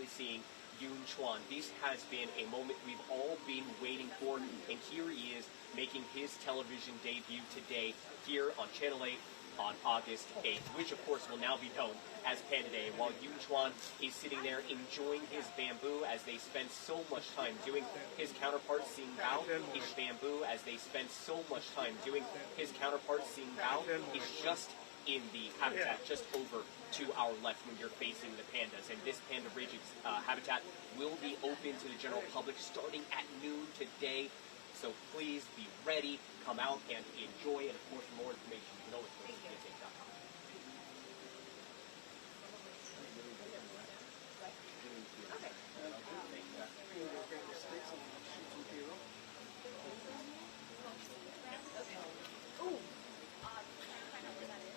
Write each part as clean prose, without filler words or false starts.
finally seeing Yoon Chuan. This has been a moment we've all been waiting for, and here he is making his television debut today here on Channel 8 on August 8th, which of course will now be known as Panda Day, while Yoon Chuan is sitting there enjoying his bamboo as they spend so much time doing. His counterpart Xin Bao is bamboo as they spend so much time doing. His counterpart Xin Bao is just in the habitat just over to our left when you're facing the pandas. And this panda ridge habitat will be open to the general public starting at noon today. So please be ready, come out and enjoy. And of course, for more information, you can always go to panda8.com. Okay. Ooh. Find out where that is.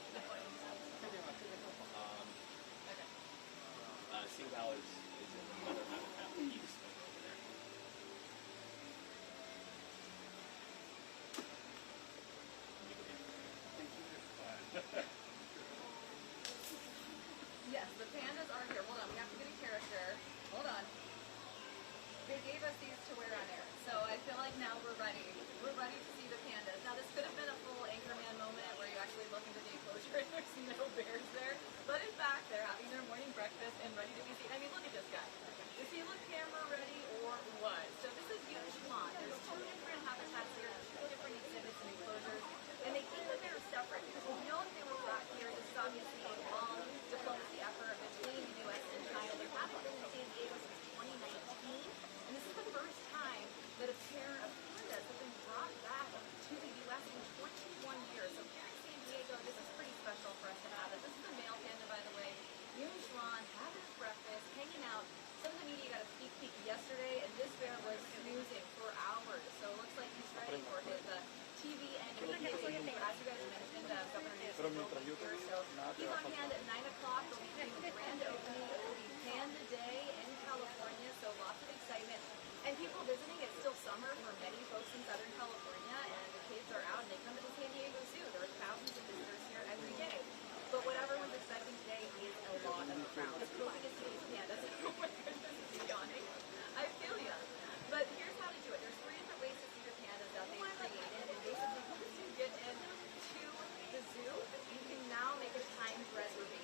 Xin Bao is in another habitat that he's over there. Yes, the pandas are here. Hold on, we have to get a character. Hold on. They gave us these to wear on air, so I feel like now we're ready. We're ready to see the pandas. Now this could have been a full Anchorman moment where you actually look into the enclosure and there's no bears there, but in fact they're having their morning breakfast and ready to be seen. I mean, look at this guy. Is he look camera ready or what? So this is Yoon Chuan. There's two different habitats here, two different exhibits and enclosures, and they keep the bears separate because we know that they were brought here. This is obviously a long diplomacy effort between the U.S. and China. They have been in San Diego since 2019. And this is the first time that a pair of pandas have been brought back to the U.S. in 21 years. So here in San Diego, this is pretty special for us to have it. This is the male panda, by the way. Yoon Chuan having his breakfast, hanging out. Some of the media got a sneak peek yesterday, and this bear was snoozing for hours. So it looks like he's ready for his TV and media debut. As you guys mentioned, Governor Newsom will be here. So he's on hand at 9 o'clock. They'll be doing the grand opening. It will be Panda Day in California, so lots of excitement. And people visiting, it's still summer for many folks in Southern California, and the kids are out and they come to the San Diego Zoo. There are thousands of visitors here every day. But what everyone's expecting today is a lot of crowds. Hoping to see these pandas. Oh my goodness, he's yawning. I feel ya. But here's how to do it. There's 3 different ways to see the pandas that they've created. And basically, once you get into the zoo, you can now make a timed reservation.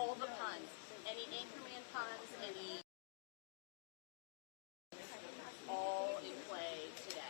all the puns, any Anchorman puns, any all in play today.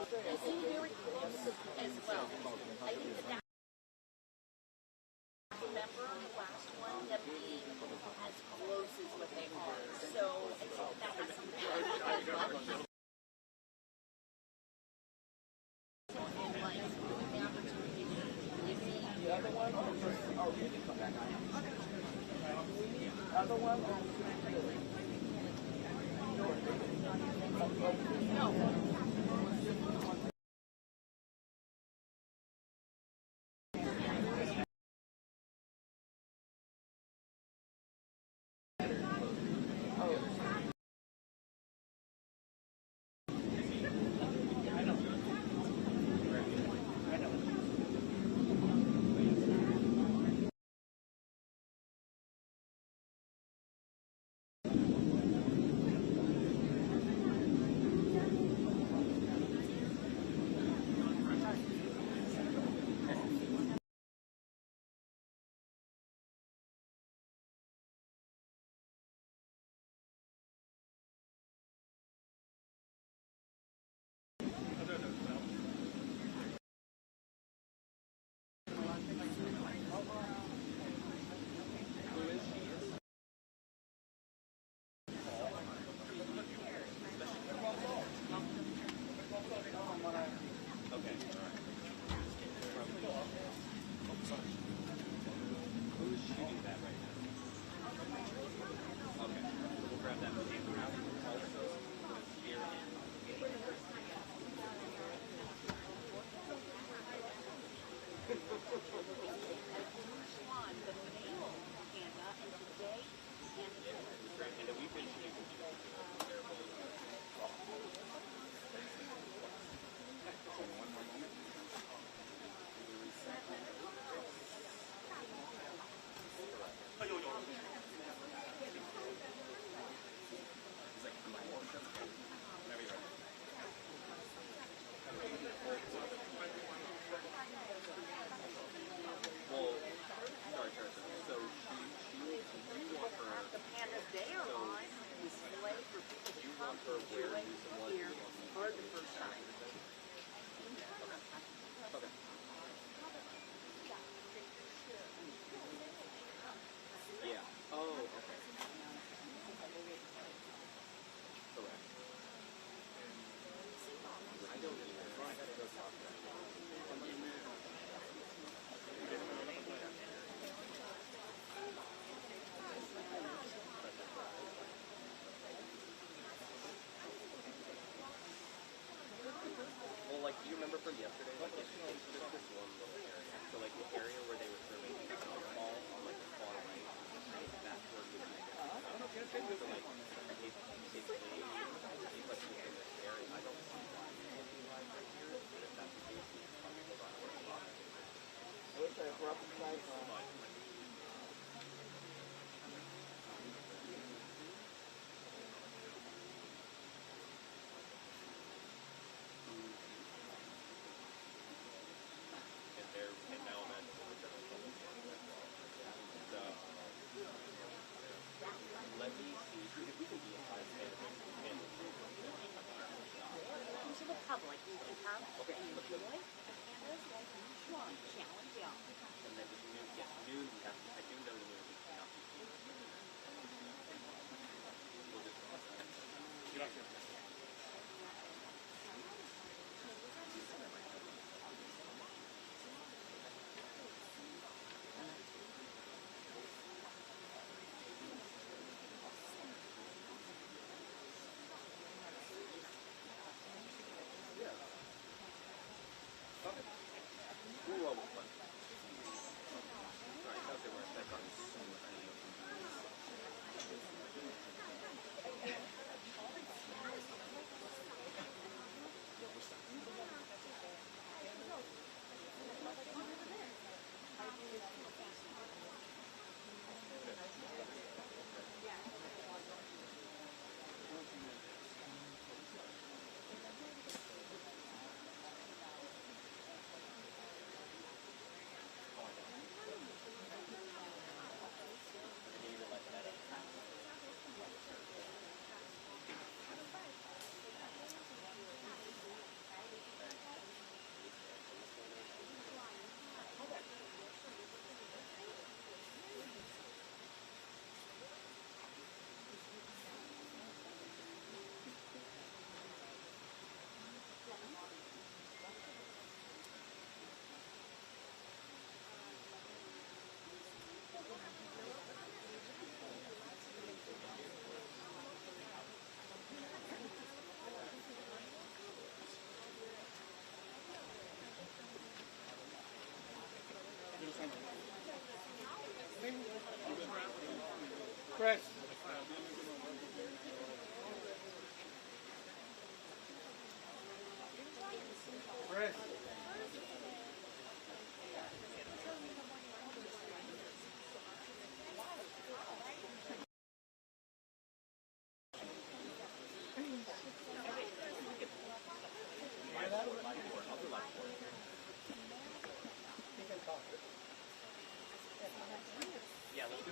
I seem very close as well. I think that remember the last one that being as close as what they are. So I think that has something to do with it. And like the opportunity to give me the other one or we can come back on. Other one no.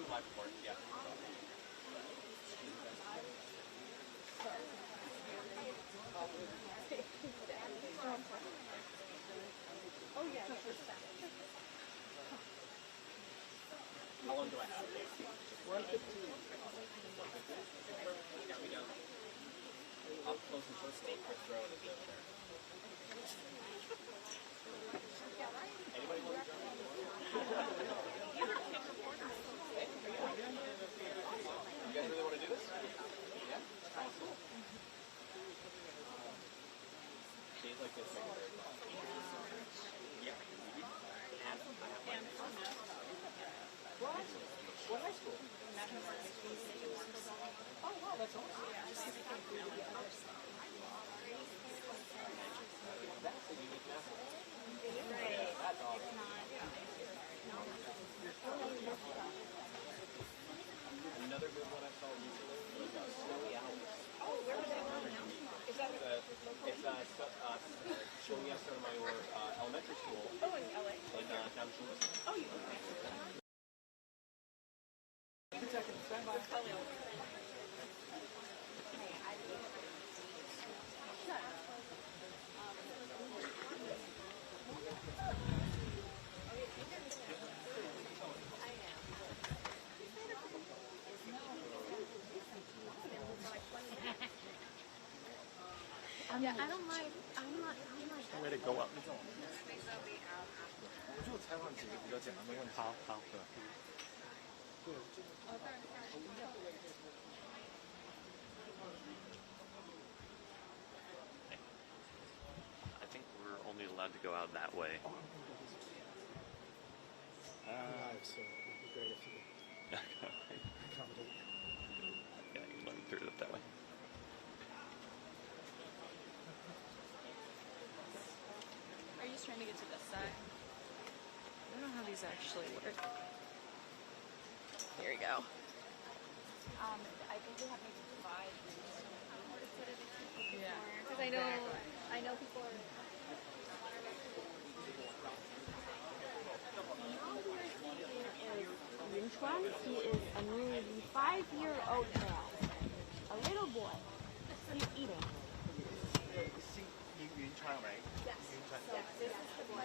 live report. Yeah. Oh yeah. How long do I have? 1:15. Yeah, we go. Up close and personal. Her throat is over there. Anybody want to join? You guys really want to do this? Yeah? Cool. Days like this make it very fun. Yeah. What high school? Oh, wow, that's awesome. That's a unique method. Yeah, that's awesome. Another good one I saw recently was Snowy Owls. Oh, where was that? Is that It's Snowy Sotomayor Elementary School oh in LA? in down Chuan. Oh, you okay. Yeah, I don't mind. I'm not. Way to go up. 我就采访几个比较简单的问题。好。I think we're only allowed to go out that way. So it would be great if you could accommodate. Yeah, you can let me through it that way. Are you just trying to get to this side? I don't know how these actually work. Here we go. I think we have maybe 5 instead of 2. Yeah. Because I know people are. Chuan, he is a nearly 5-year-old now. A little boy. He's eating. Yun Chuan, right? Yes. Yun Chuan. Yes. This is the one.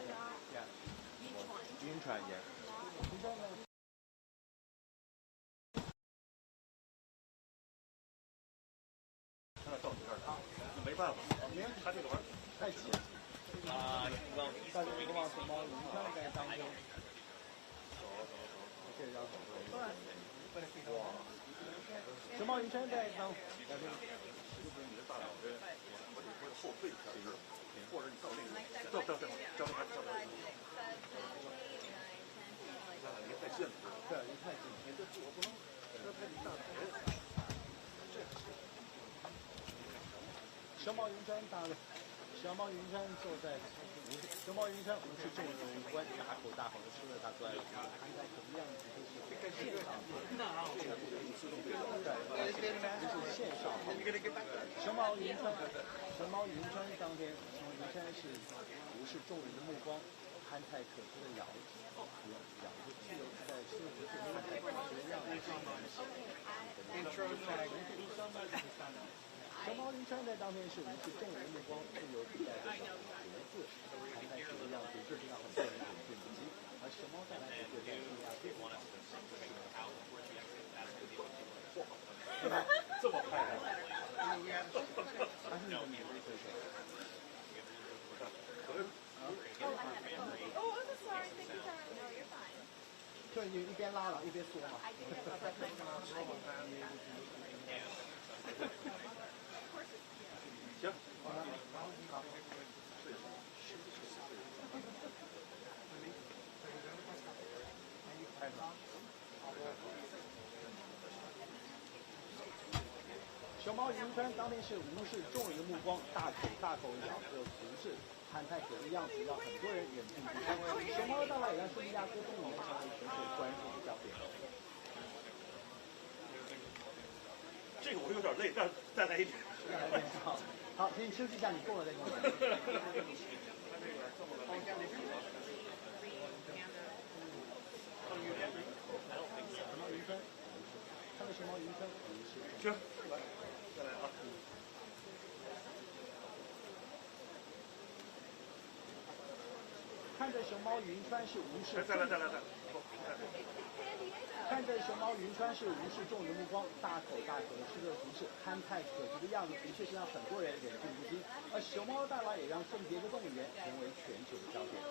Yeah. Yun Chuan, yeah. 没办法，他这个玩意儿太急了。 Well, he's 但是 going 不 to 忘 be 熊猫云上在当中，这个要走。熊猫云山在当，就是你的大脑的，或者后退一下，就是或者你到那个，叫他，离太近了，对，离太近。你这我不能，这太离大脑了。熊猫云山大了，熊猫云山坐在熊猫云山无视众人围观，大口大口的吃了他最爱的苹果，看起来什么样子都是线上这是线上熊猫云山当天，熊猫云山是无视众人的目光，憨态可掬的咬着自由自在生活着憨态可掬的样子。熊猫云山在当天是无视众人目光，自由自在的小盒子，憨态可掬的样子，就是让很多人眼见不及。而熊猫带来的这个惊讶度，这么快的？还是你的免费推荐？ Oh, I'm sorry. Thank you, Charlie. No, you're fine. 就你一边拉了一边说嘛。 I can get my breath. I 行。熊猫云山当天是无视众人的目光，大口咬着胡子，憨态可掬的样子让很多人眼睛不开。熊猫的到来也让圣地亚哥动物园成为全球关注的焦点。这个我有点累，再来一点。好，请你休息一下，你够了再跟我讲。熊猫云山着熊猫云川是无视再来，看着熊猫云川是无视众人的目光，大口大口的吃着竹翅，憨态可掬的样子，的确是让很多人忍俊不禁。而熊猫大佬也让圣别的动物园成为全球的焦点。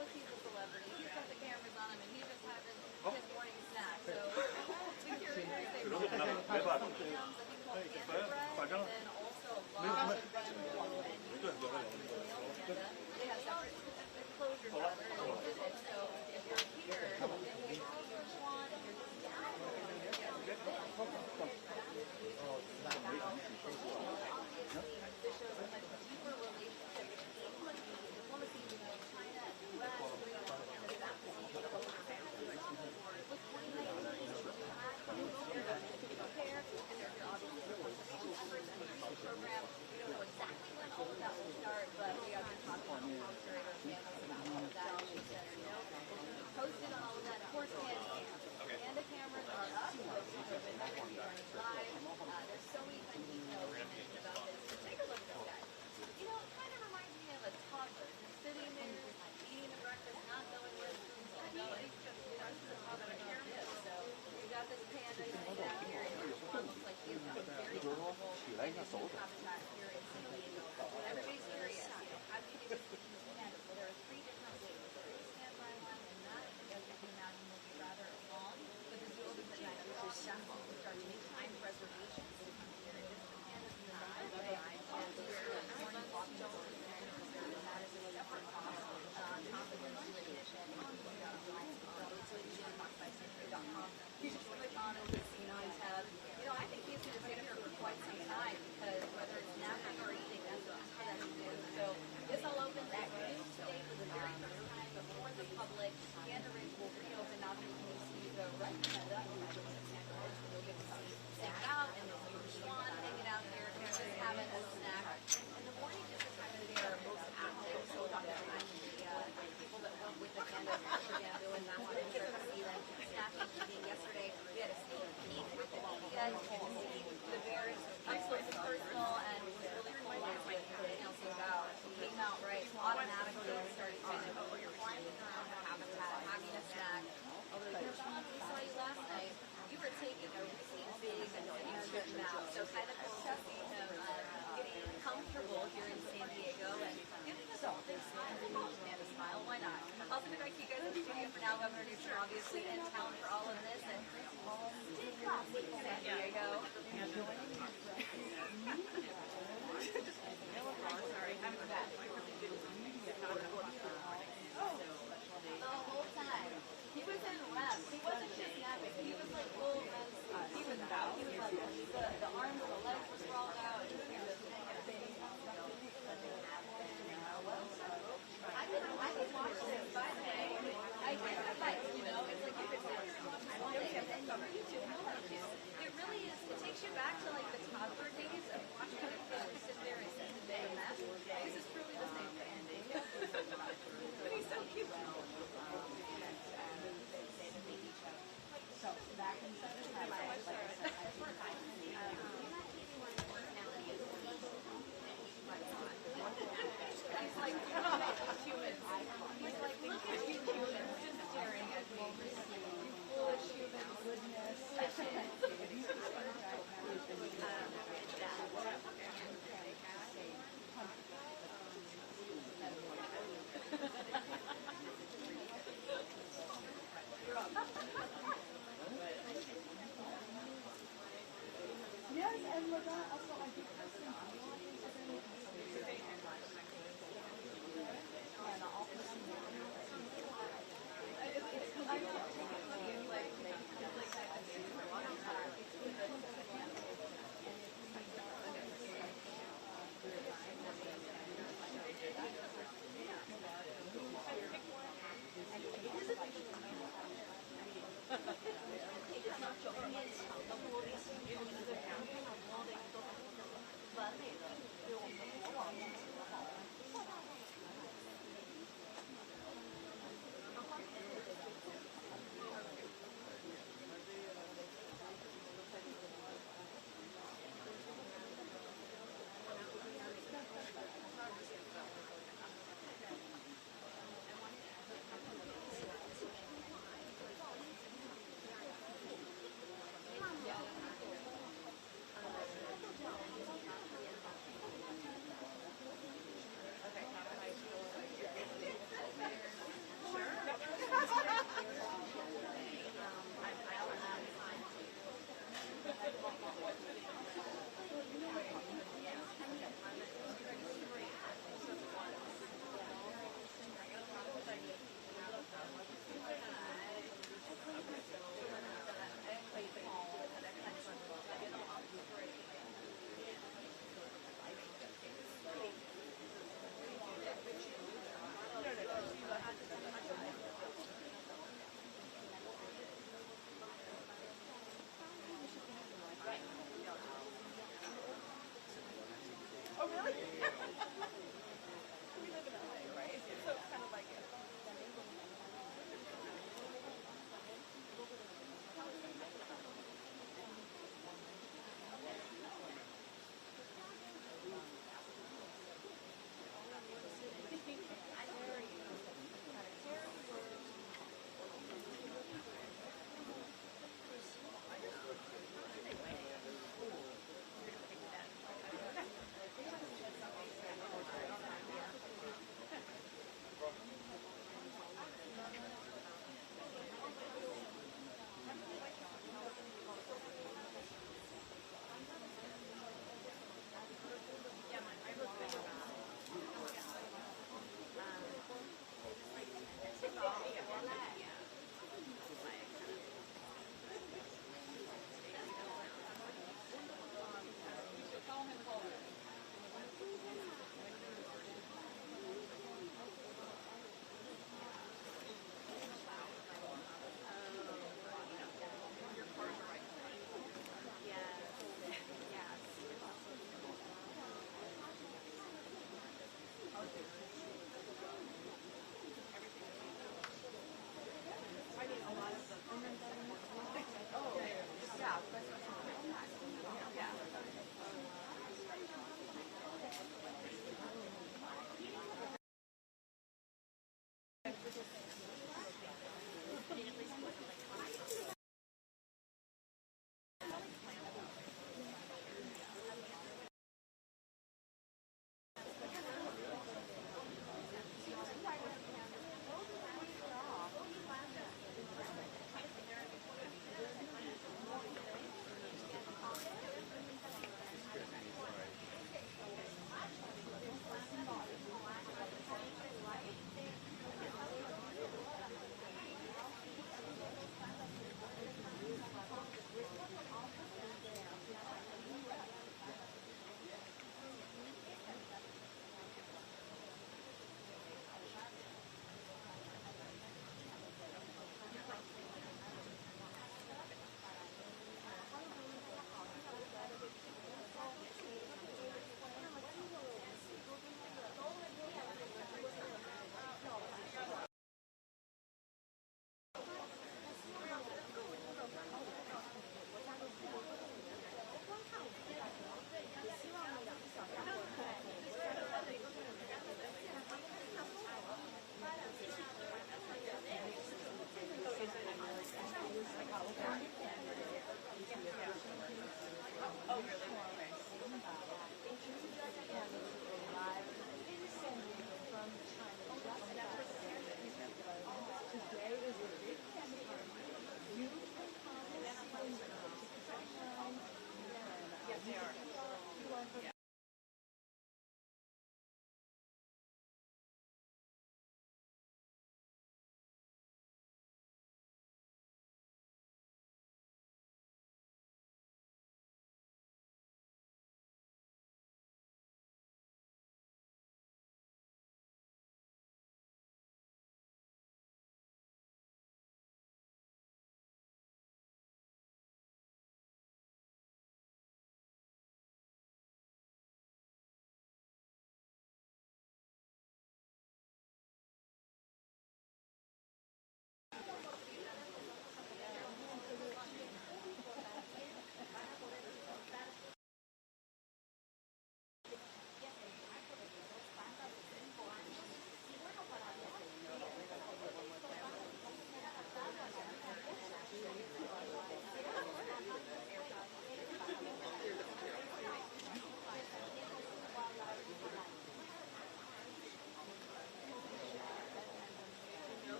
没办法，反正没有什么。对，有了。走了。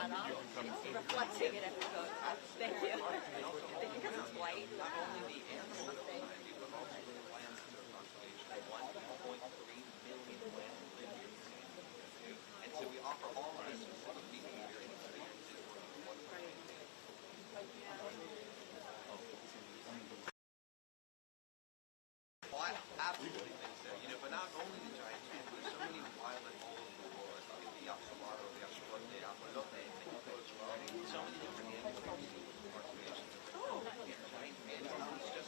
hat off, reflecting it every photo. Thank you. Because it's white. And so we offer all of this sort of behavior and experiences in one place. Well, I absolutely think so. You know, but not only the giant swans, but so many wildlife all over the world. The axolotl, the axolote, the apolote, as well. So many different animals in parts of Asia. Giant pandas.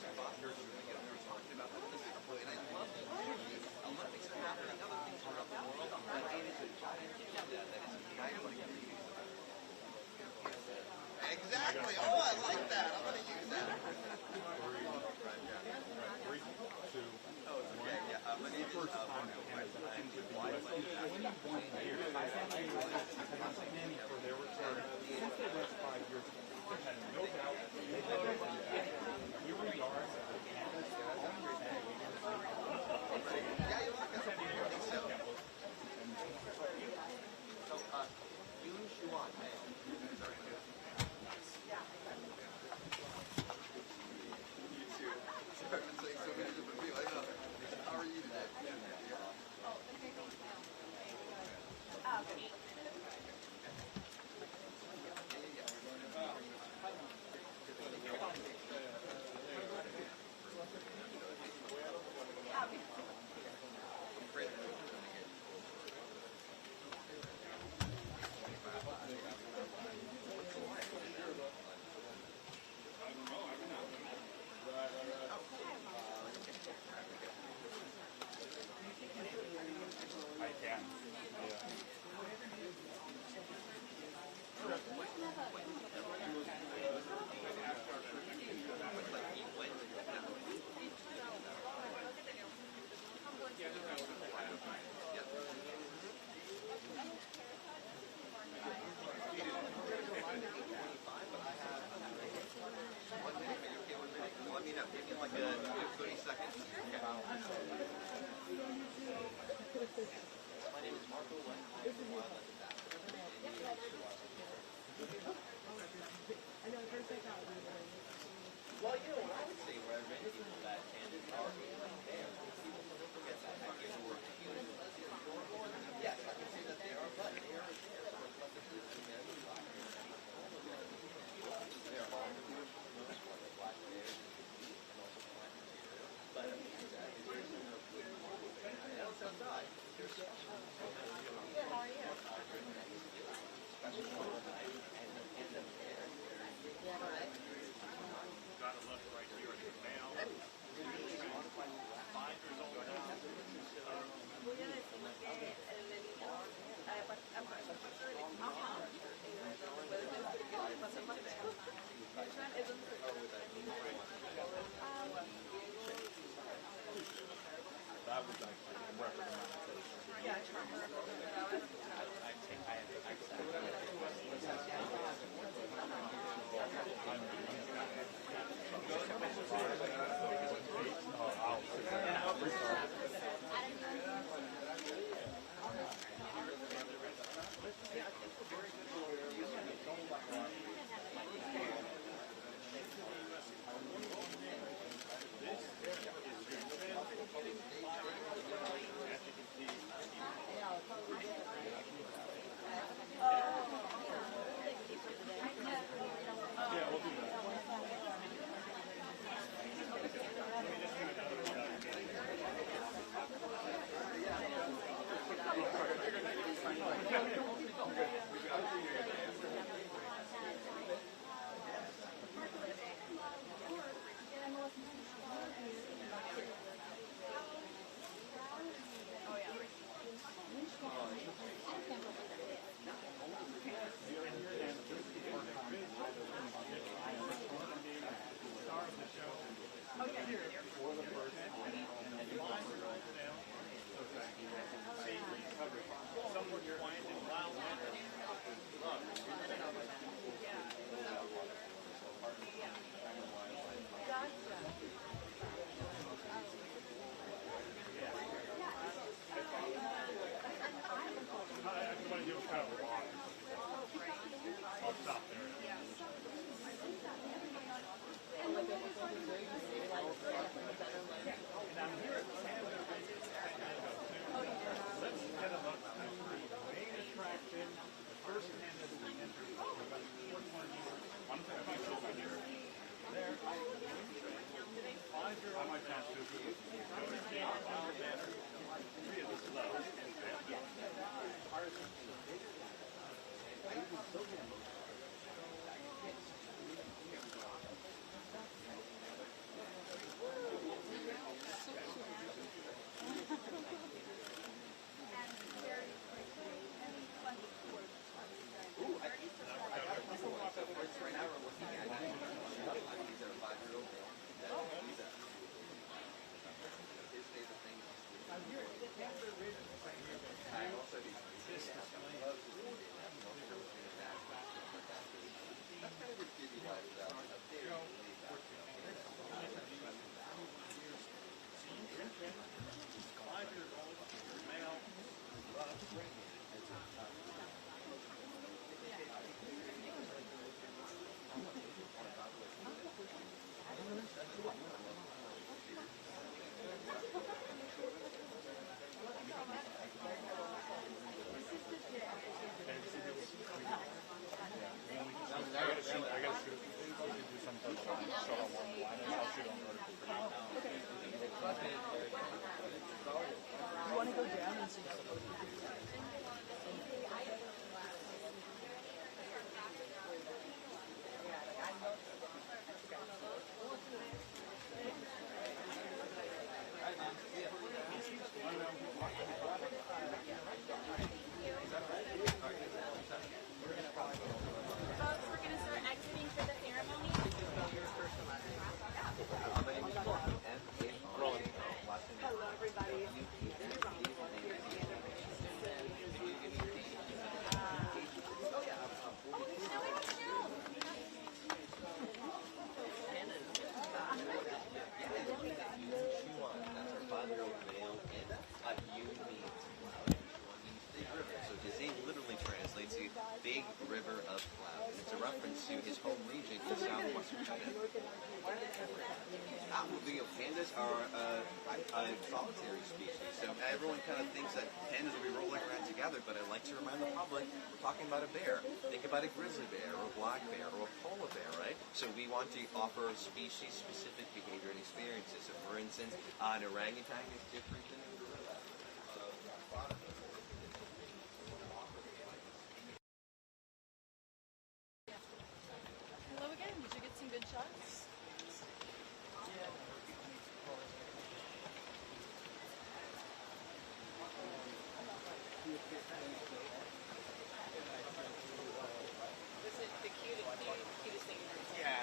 pandas are a solitary species, so everyone kind of thinks that pandas will be rolling around together, but I'd like to remind the public, we're talking about a bear. Think about a grizzly bear, or a black bear, or a polar bear, right? So we want to offer species-specific behavior and experiences. So for instance, an orangutan is different than a gorilla. Hello again. Did you get some good shots? Was it the cutest thing you've ever seen? Yeah.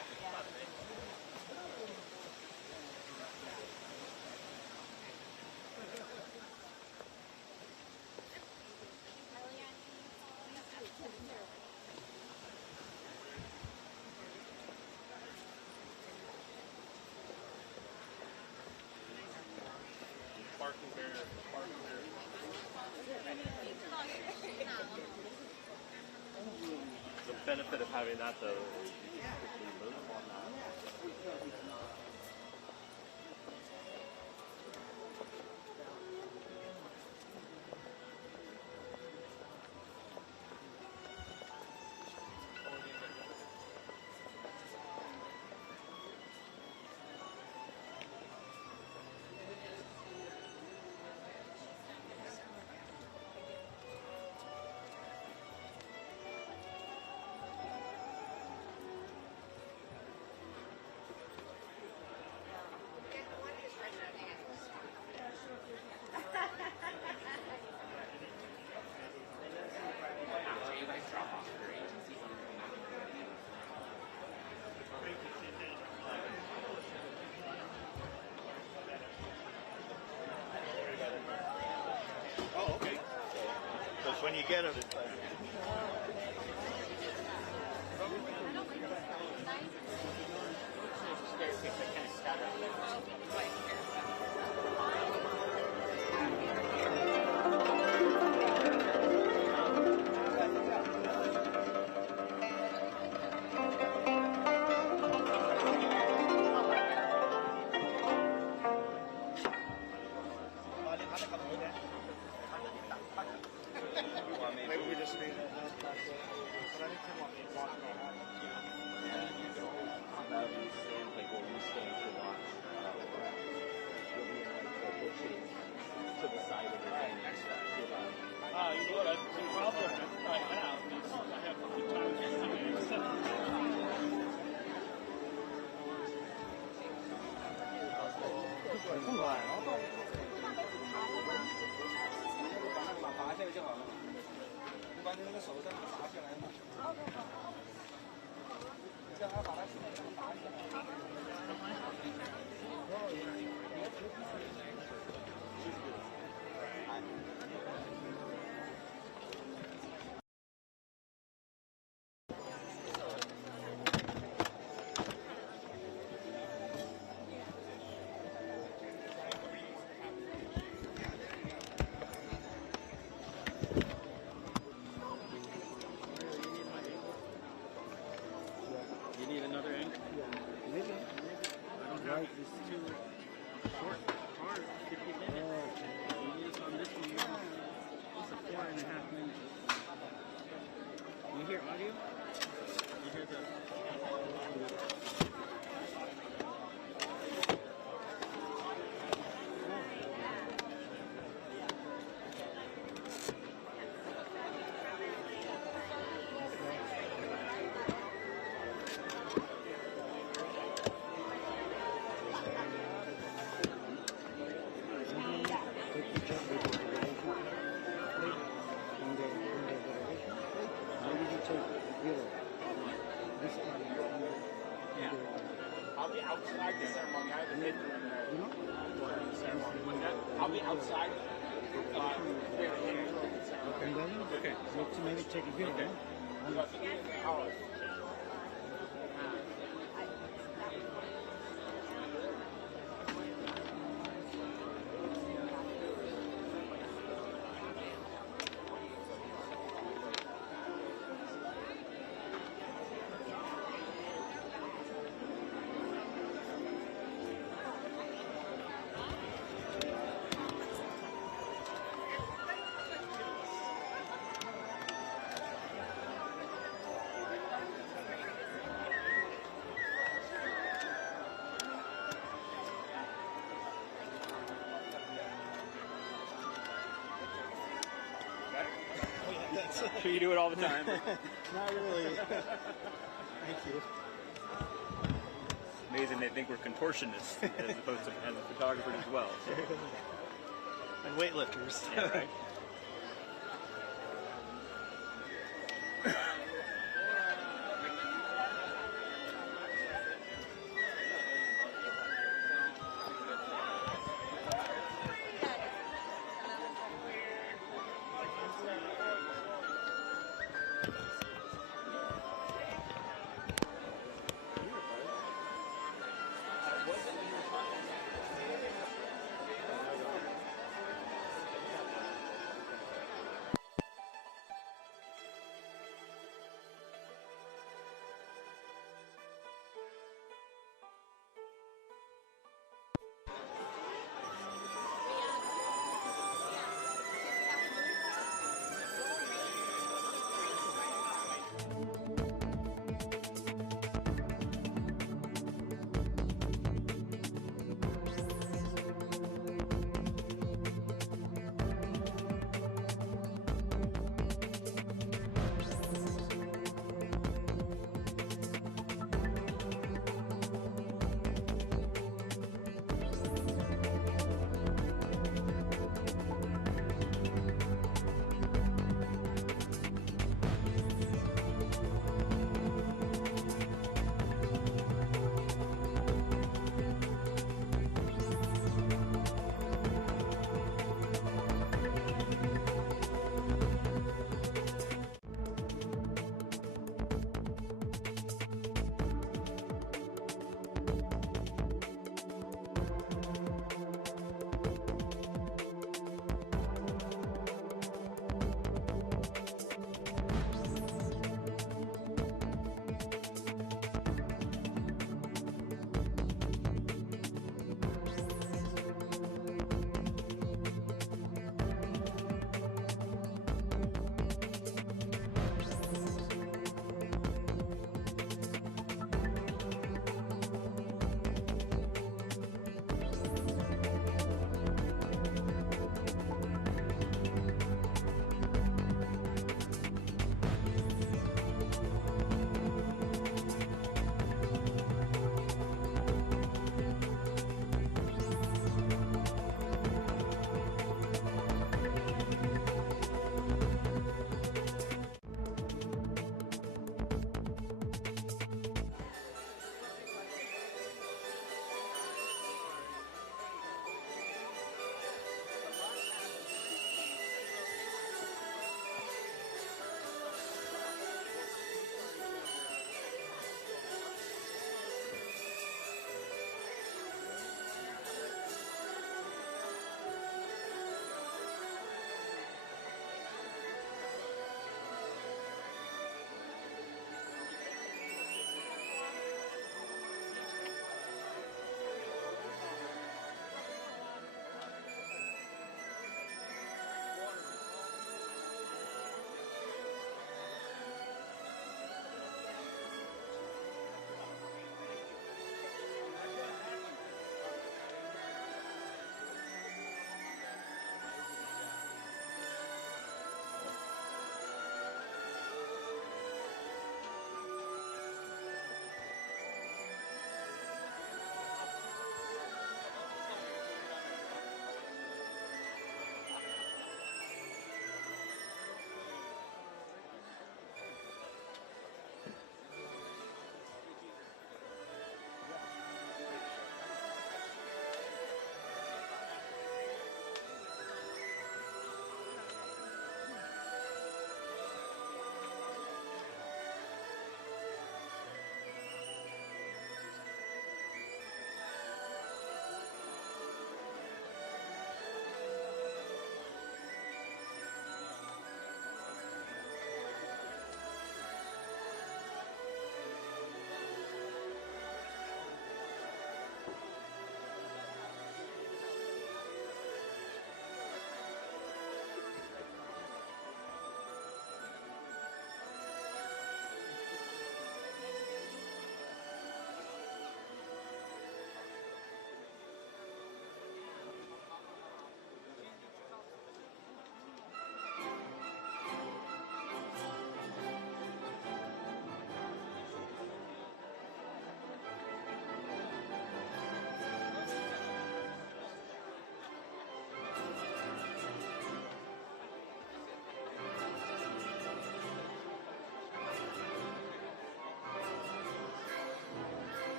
Barking bear, barking bear. The benefit of having that, though, is you can quickly move on that. Oh, okay. Because when you get it, maybe we just need you know what? The problem I have is I have You need another anchor? Maybe. I don't have it. It's too short, hard, 50 minutes. You need on this one, it's a 4.5 minutes. You hear audio? You hear the... I'll be outside the ceremony. I have a hidden ceremony. I'll be outside. And then, okay. So maybe take a video. Okay. You do it all the time. Not really. Thank you. Amazing they think we're contortionists as opposed to as photographers as well. So. And weightlifters. Yeah, right.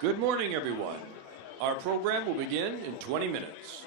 Good morning, everyone. Our program will begin in 20 minutes.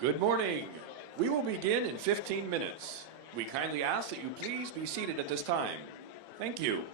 Good morning. We will begin in 15 minutes. We kindly ask that you please be seated at this time. Thank you.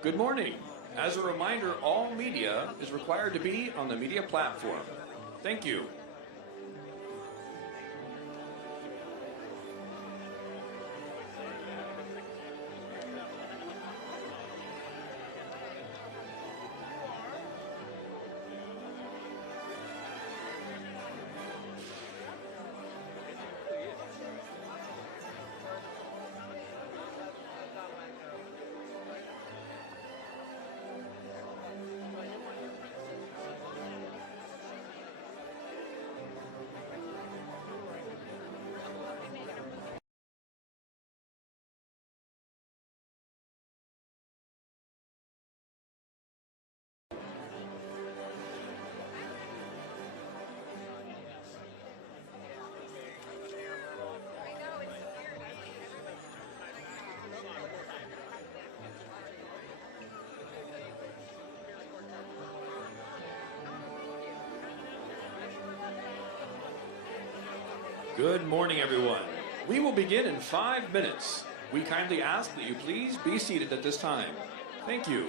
Good morning. As a reminder, all media is required to be on the media platform. Thank you. Good morning, everyone. We will begin in 5 minutes. We kindly ask that you please be seated at this time. Thank you.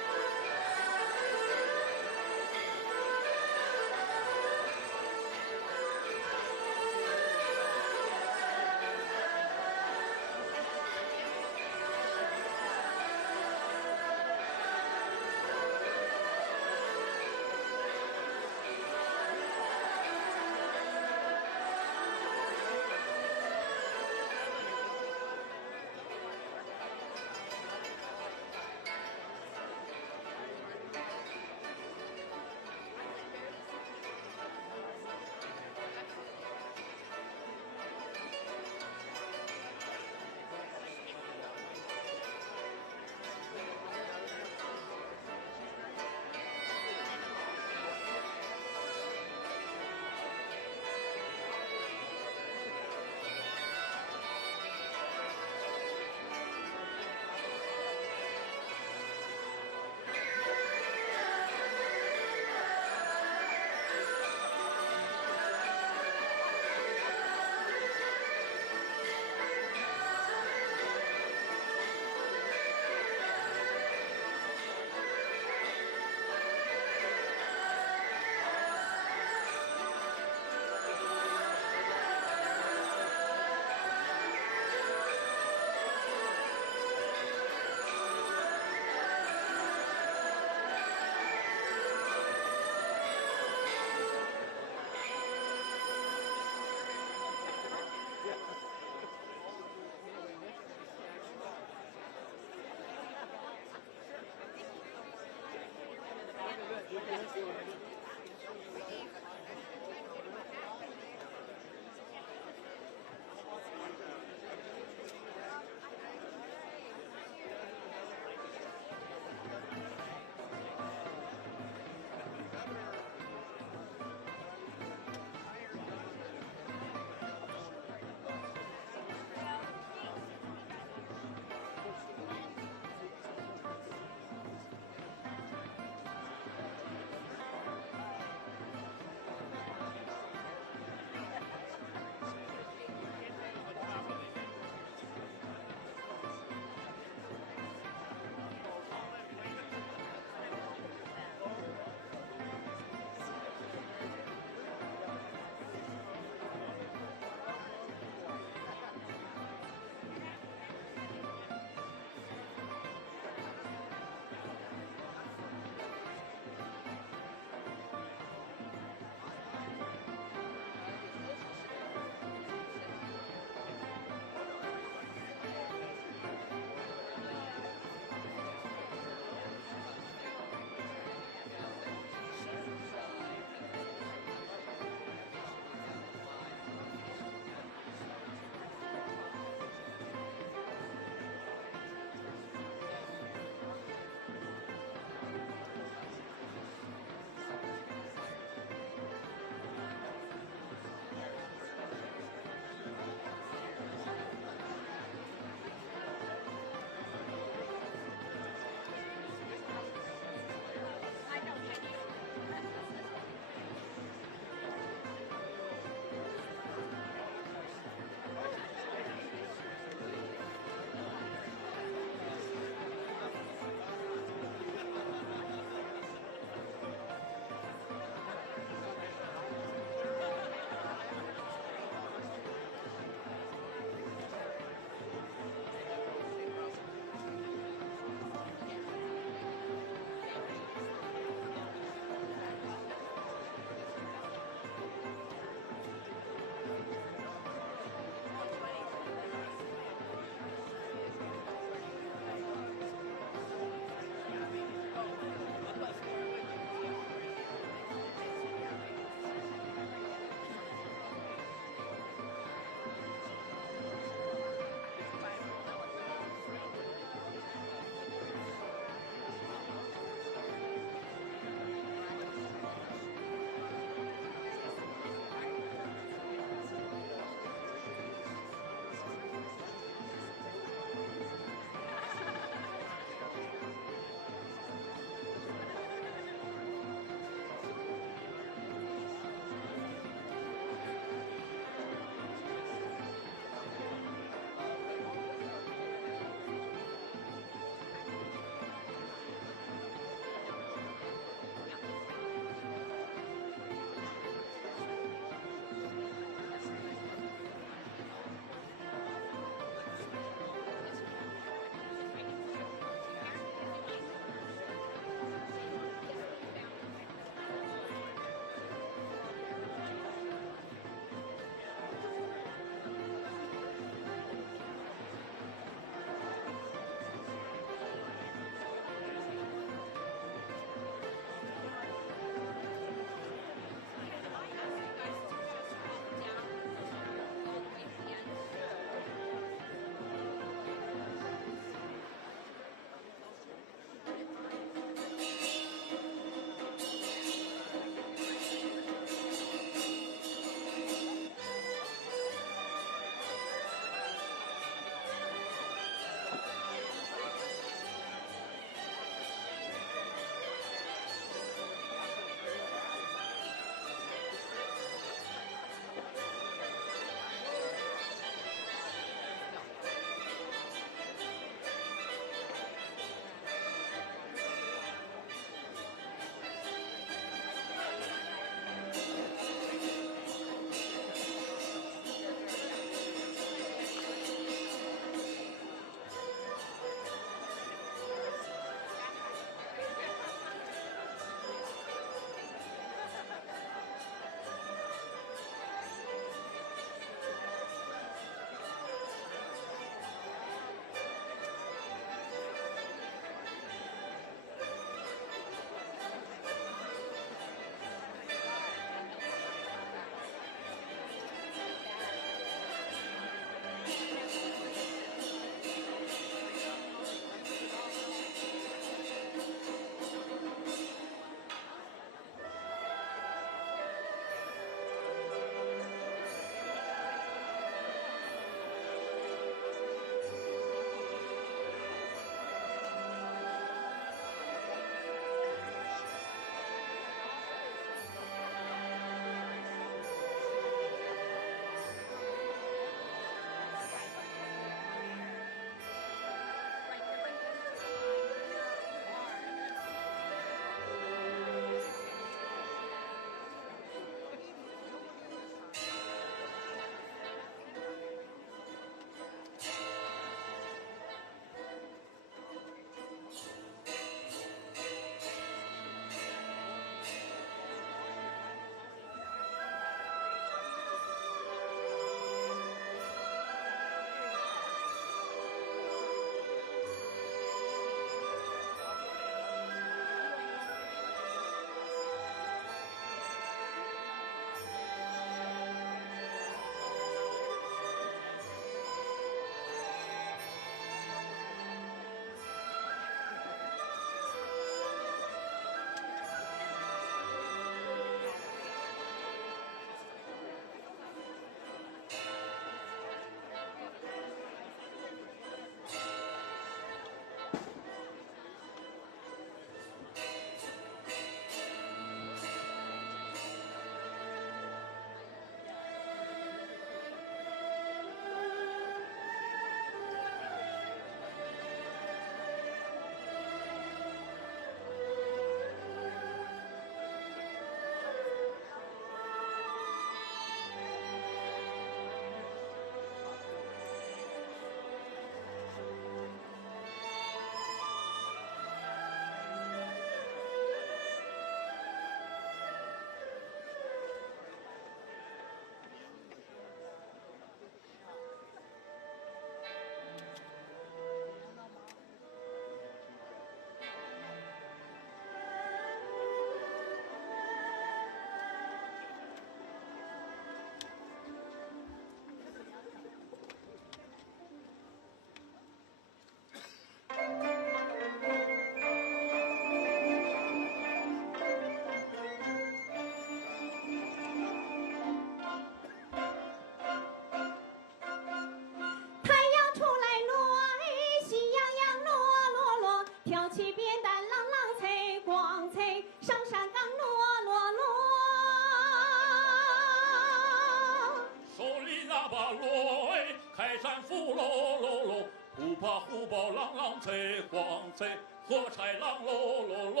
喇叭锣哎，开山斧喽喽喽，虎爬虎豹啷啷贼晃贼，火柴啷喽喽喽。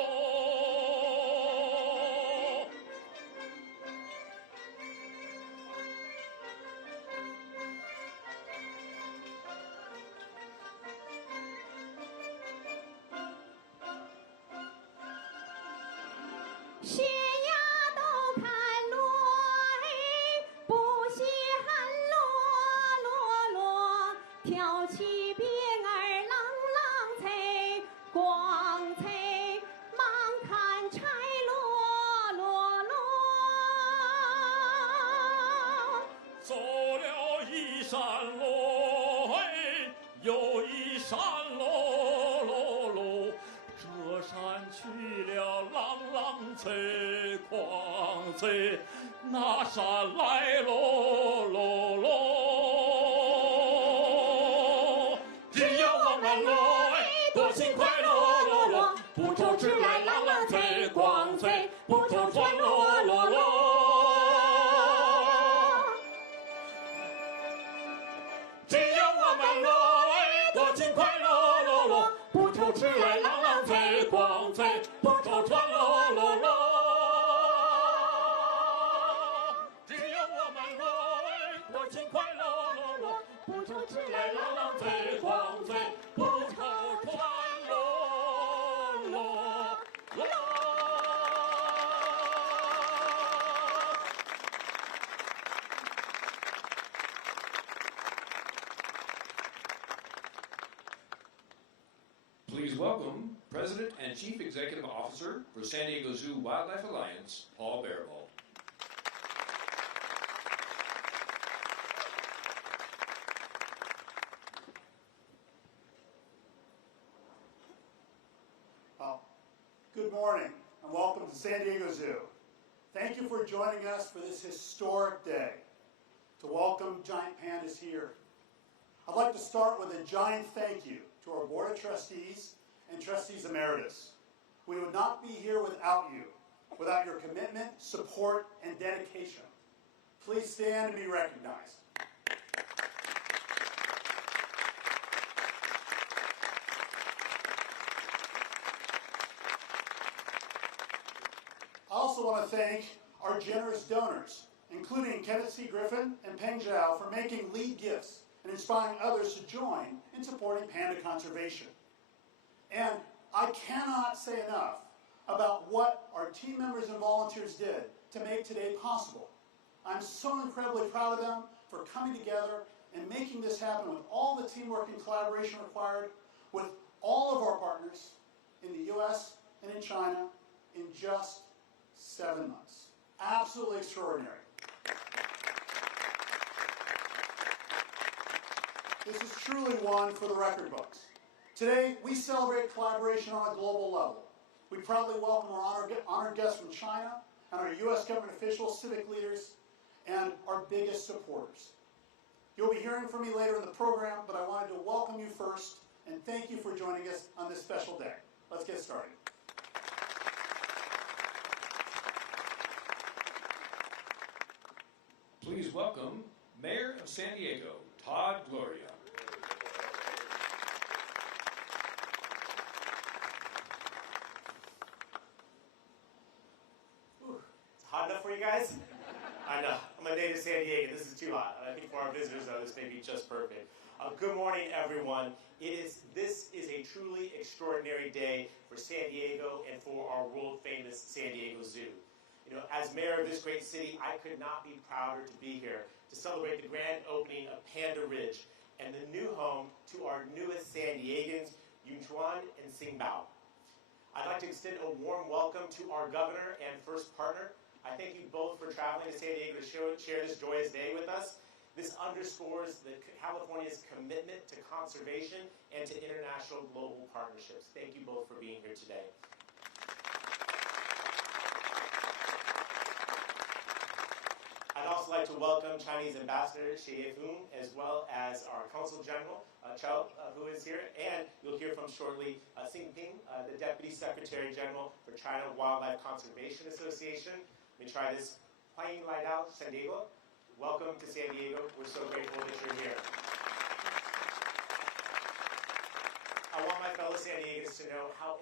斜丫头看锣哎，不稀罕锣锣锣，挑起鞭儿啷啷脆，光脆忙看柴落落落。走了一山路，哎，又一山喽喽喽，这山去了啷啷脆，狂脆，那山来喽喽喽。只要我们喽，哎，多勤快喽喽喽，不愁吃来啷啷脆，光脆，不愁穿喽喽喽。只要我们喽，哎，多勤快喽喽喽，不愁吃来啷啷脆，光脆，不愁穿喽喽喽。只要我们喽，哎，多勤快喽喽喽，不愁吃来啷啷脆，光脆，不愁穿喽喽喽。Please welcome President and Chief Executive Officer for San Diego Zoo Wildlife Alliance, Paul Barabal. Well, good morning and welcome to San Diego Zoo. Thank you for joining us for this historic day to welcome giant pandas here. I'd like to start with a giant thank you to our Board of Trustees and Trustees Emeritus. We would not be here without you, without your commitment, support, and dedication. Please stand and be recognized. I also want to thank our generous donors, including Kenneth C. Griffin and Peng Zhao, for making lead gifts and inspiring others to join in supporting panda conservation. And I cannot say enough about what our team members and volunteers did to make today possible. I'm so incredibly proud of them for coming together and making this happen with all the teamwork and collaboration required with all of our partners in the US and in China in just 7 months. Absolutely extraordinary. This is truly one for the record books. Today, we celebrate collaboration on a global level. We proudly welcome our honored guests from China and our U.S. government officials, civic leaders, and our biggest supporters. You'll be hearing from me later in the program, but I wanted to welcome you first and thank you for joining us on this special day. Let's get started. Please welcome Mayor of San Diego, Todd Gloria. Hot enough for you guys? I know. I'm a native San Diego. This is too hot. I think for our visitors, though, this may be just perfect. Good morning, everyone. This is a truly extraordinary day for San Diego and for our world-famous San Diego Zoo. You know, as mayor of this great city, I could not be prouder to be here to celebrate the grand opening of Panda Ridge and the new home to our newest San Diegans, Chuan and Xin Bao. I'd like to extend a warm welcome to our governor and first partner. I thank you both for traveling to San Diego to share this joyous day with us. This underscores California's commitment to conservation and to international global partnerships. Thank you both for being here today. I'd also like to welcome Chinese Ambassador Xie Yefeng, as well as our Consul General, Chao, who is here, and you'll hear from shortly Xing Ping, the Deputy Secretary General for China Wildlife Conservation Association. Let me try this. 欢迎来到 San Diego. welcome to San Diego. We're so grateful that you're here. I want my fellow San Diegans to know how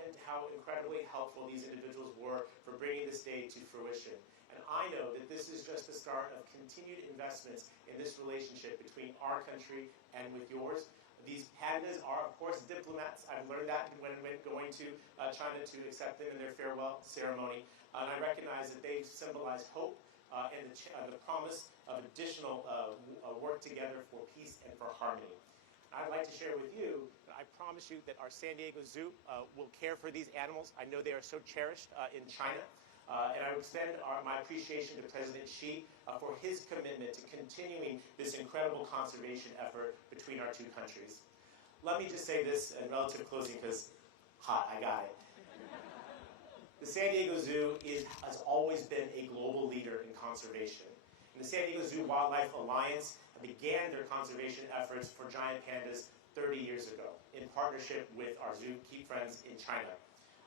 incredibly helpful these individuals were for bringing this day to fruition. And I know that this is just the start of continued investments in this relationship between our country and with yours. These pandas are, of course, diplomats. I've learned that when going to China to accept them in their farewell ceremony. And I recognize that they symbolize hope and the promise of additional work together for peace and for harmony. I'd like to share with you, I promise you that our San Diego Zoo will care for these animals. I know they are so cherished in China. And I extend my appreciation to President Xi for his commitment to continuing this incredible conservation effort between our two countries. Let me just say this in relative closing because, I got it. The San Diego Zoo has always been a global leader in conservation. And the San Diego Zoo Wildlife Alliance began their conservation efforts for giant pandas 30 years ago in partnership with our zookeep friends in China.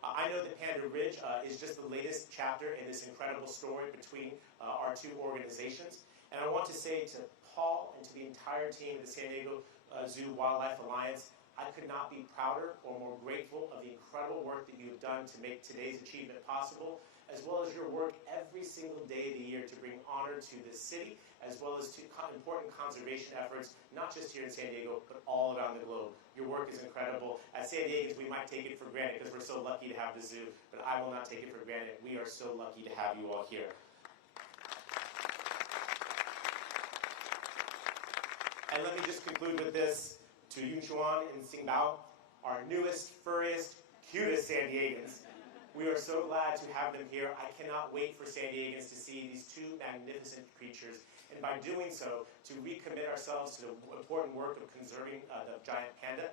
I know that Panda Ridge is just the latest chapter in this incredible story between our two organizations. And I want to say to Paul and to the entire team of the San Diego Zoo Wildlife Alliance, I could not be prouder or more grateful of the incredible work that you have done to make today's achievement possible, as well as your work every single day of the year to bring honor to this city, as well as to important conservation efforts, not just here in San Diego, but all around the globe. Your work is incredible. As San Diegans, we might take it for granted because we're so lucky to have the zoo, but I will not take it for granted. We are so lucky to have you all here. And let me just conclude with this. To Chuan and Xin Bao, our newest, furriest, cutest San Diegans. We are so glad to have them here. I cannot wait for San Diegans to see these two magnificent creatures, and by doing so, to recommit ourselves to the important work of conserving the giant panda,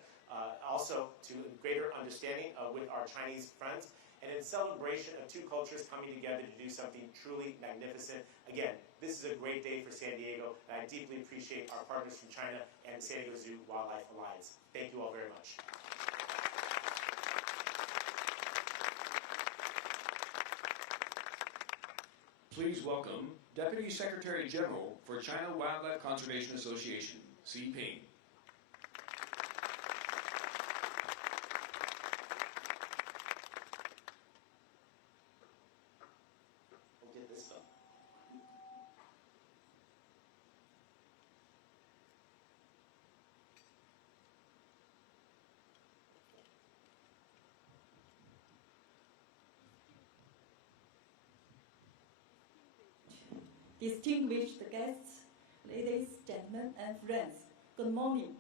also to greater understanding with our Chinese friends, and in celebration of two cultures coming together to do something truly magnificent. Again, this is a great day for San Diego, and I deeply appreciate our partners from China and the San Diego Zoo Wildlife Alliance. Thank you all very much. Please welcome Deputy Secretary General for China Wildlife Conservation Association, Xi Ping. We'll get this done. Distinguished guests, ladies, gentlemen, and friends, good morning.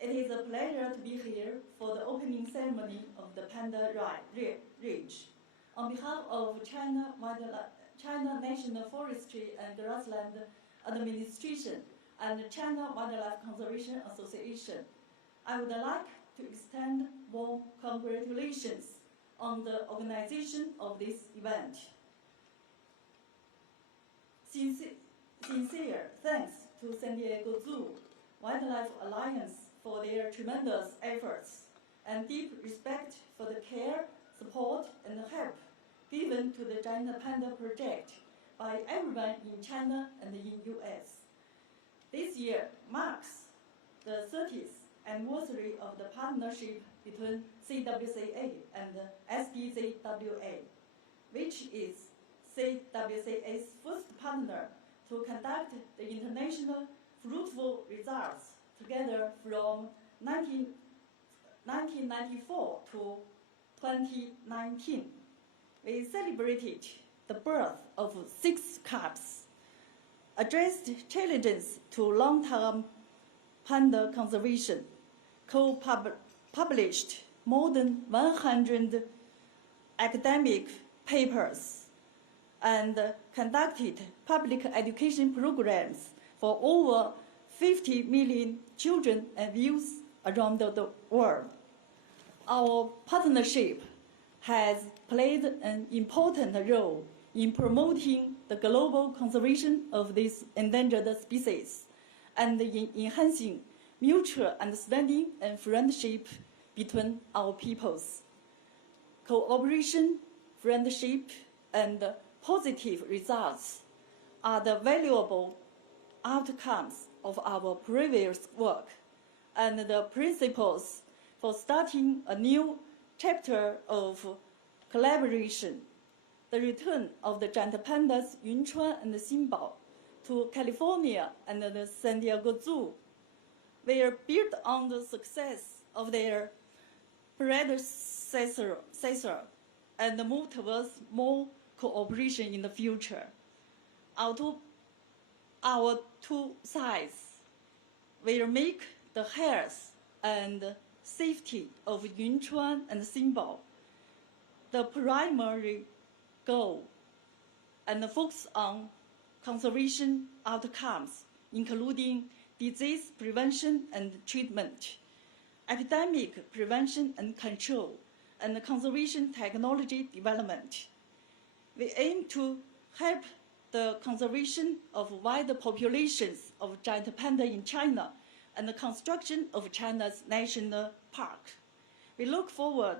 It is a pleasure to be here for the opening ceremony of the Panda Ridge. On behalf of China National Forestry and Grassland Administration and China Wildlife Conservation Association, I would like to extend warm congratulations on the organization of this event. Sincere thanks to San Diego Zoo Wildlife Alliance for their tremendous efforts and deep respect for the care, support, and help given to the Giant Panda project by everyone in China and in US. This year marks the 30th anniversary of the partnership between CWCA and SDZWA, which is CWCA's first partner to conduct the international fruitful results together from 1994 to 2019. We celebrated the birth of 6 cubs, addressed challenges to long-term panda conservation, co-published more than 100 academic papers, and conducted public education programs for over 50 million children and youth around the world. Our partnership has played an important role in promoting the global conservation of these endangered species and in enhancing mutual understanding and friendship between our peoples. Cooperation, friendship, and positive results are the valuable outcomes of our previous work and the principles for starting a new chapter of collaboration. The return of the giant pandas Chuan and Xin Bao to California and the San Diego Zoo will build on the success of their predecessor and move towards more cooperation in the future. Our two sides will make the health and safety of Chuan and Xin Bao the primary goal and focus on conservation outcomes, including disease prevention and treatment, epidemic prevention and control, and conservation technology development. We aim to help the conservation of wide populations of giant panda in China and the construction of China's national park. We look forward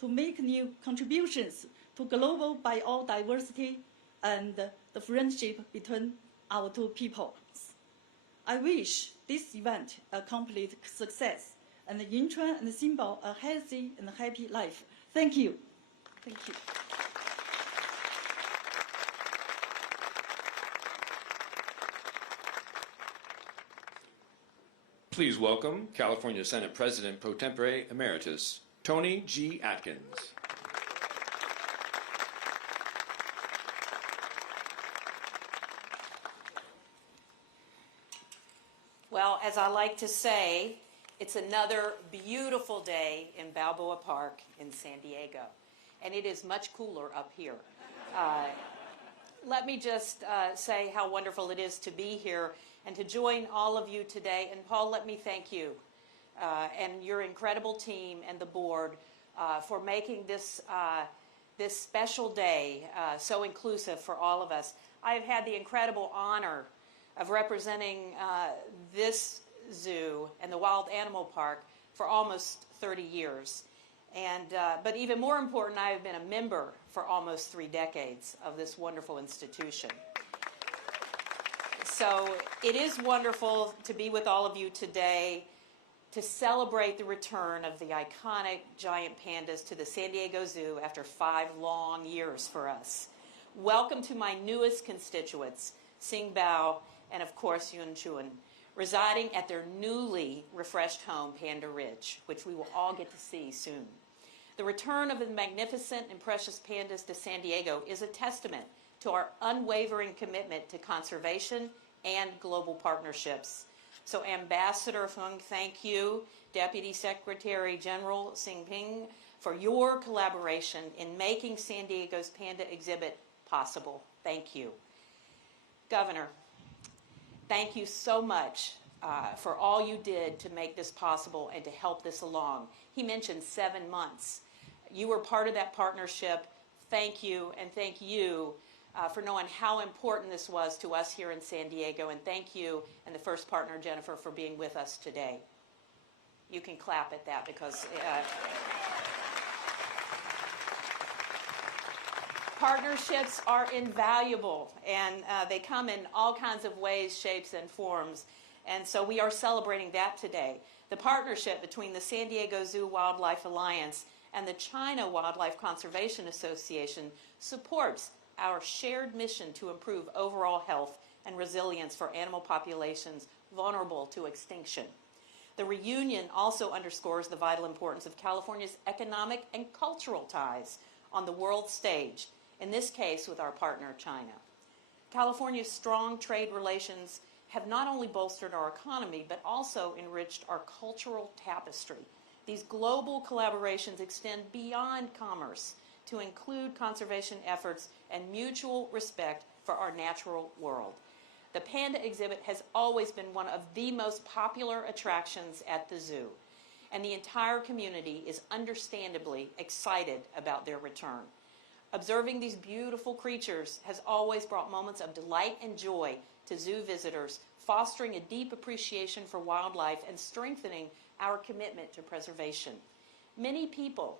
to make new contributions to global biodiversity and the friendship between our two peoples. I wish this event a complete success and Chuan and Xin Bao a healthy and happy life. Thank you. Thank you. Please welcome California Senate President Pro Tempore Emeritus, Tony G. Atkins. Well, as I like to say, it's another beautiful day in Balboa Park in San Diego, and it is much cooler up here. Let me just say how wonderful it is to be here and to join all of you today. And Paul, let me thank you and your incredible team and the board for making this, this special day so inclusive for all of us. I have had the incredible honor of representing this zoo and the Wild Animal Park for almost 30 years. And, but even more important, I have been a member for almost 3 decades of this wonderful institution. So it is wonderful to be with all of you today to celebrate the return of the iconic giant pandas to the San Diego Zoo after 5 long years for us. Welcome to my newest constituents, Xin Bao and of course Chuan, residing at their newly refreshed home, Panda Ridge, which we will all get to see soon. The return of the magnificent and precious pandas to San Diego is a testament to our unwavering commitment to conservation and global partnerships. So Ambassador Feng, thank you. Deputy Secretary General Xingping, for your collaboration in making San Diego's panda exhibit possible. Thank you. Governor, thank you so much for all you did to make this possible and to help this along. He mentioned 7 months. You were part of that partnership. Thank you, and thank you for knowing how important this was to us here in San Diego, and thank you and the first partner, Jennifer, for being with us today. You can clap at that because partnerships are invaluable, and they come in all kinds of ways, shapes, and forms. And so we are celebrating that today. The partnership between the San Diego Zoo Wildlife Alliance and the China Wildlife Conservation Association supports our shared mission to improve overall health and resilience for animal populations vulnerable to extinction. The reunion also underscores the vital importance of California's economic and cultural ties on the world stage, in this case with our partner, China. California's strong trade relations have not only bolstered our economy, but also enriched our cultural tapestry. These global collaborations extend beyond commerce to include conservation efforts and mutual respect for our natural world. The panda exhibit has always been one of the most popular attractions at the zoo, and the entire community is understandably excited about their return. Observing these beautiful creatures has always brought moments of delight and joy to zoo visitors, fostering a deep appreciation for wildlife and strengthening our commitment to preservation. Many people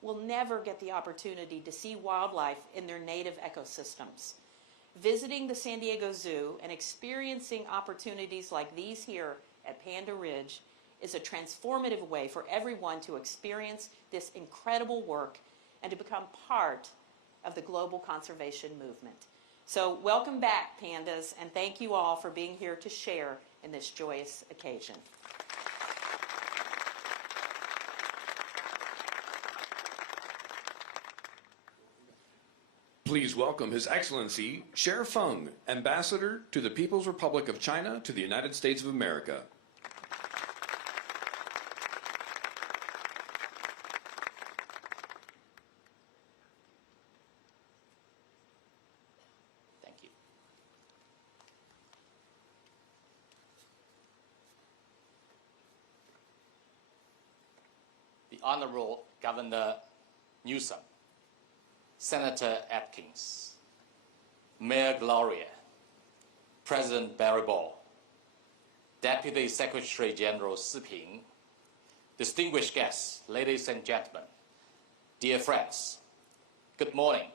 will never get the opportunity to see wildlife in their native ecosystems. visiting the San Diego Zoo and experiencing opportunities like these here at Panda Ridge is a transformative way for everyone to experience this incredible work and to become part of the global conservation movement. So welcome back, pandas, and thank you all for being here to share in this joyous occasion. Please welcome His Excellency Cher Feng, Ambassador to the People's Republic of China to the United States of America. Thank you. The Honorable Governor Newsom, Senator Atkins, Mayor Gloria, President Barry Ball, Deputy Secretary General Si Ping, distinguished guests, ladies and gentlemen, dear friends, good morning.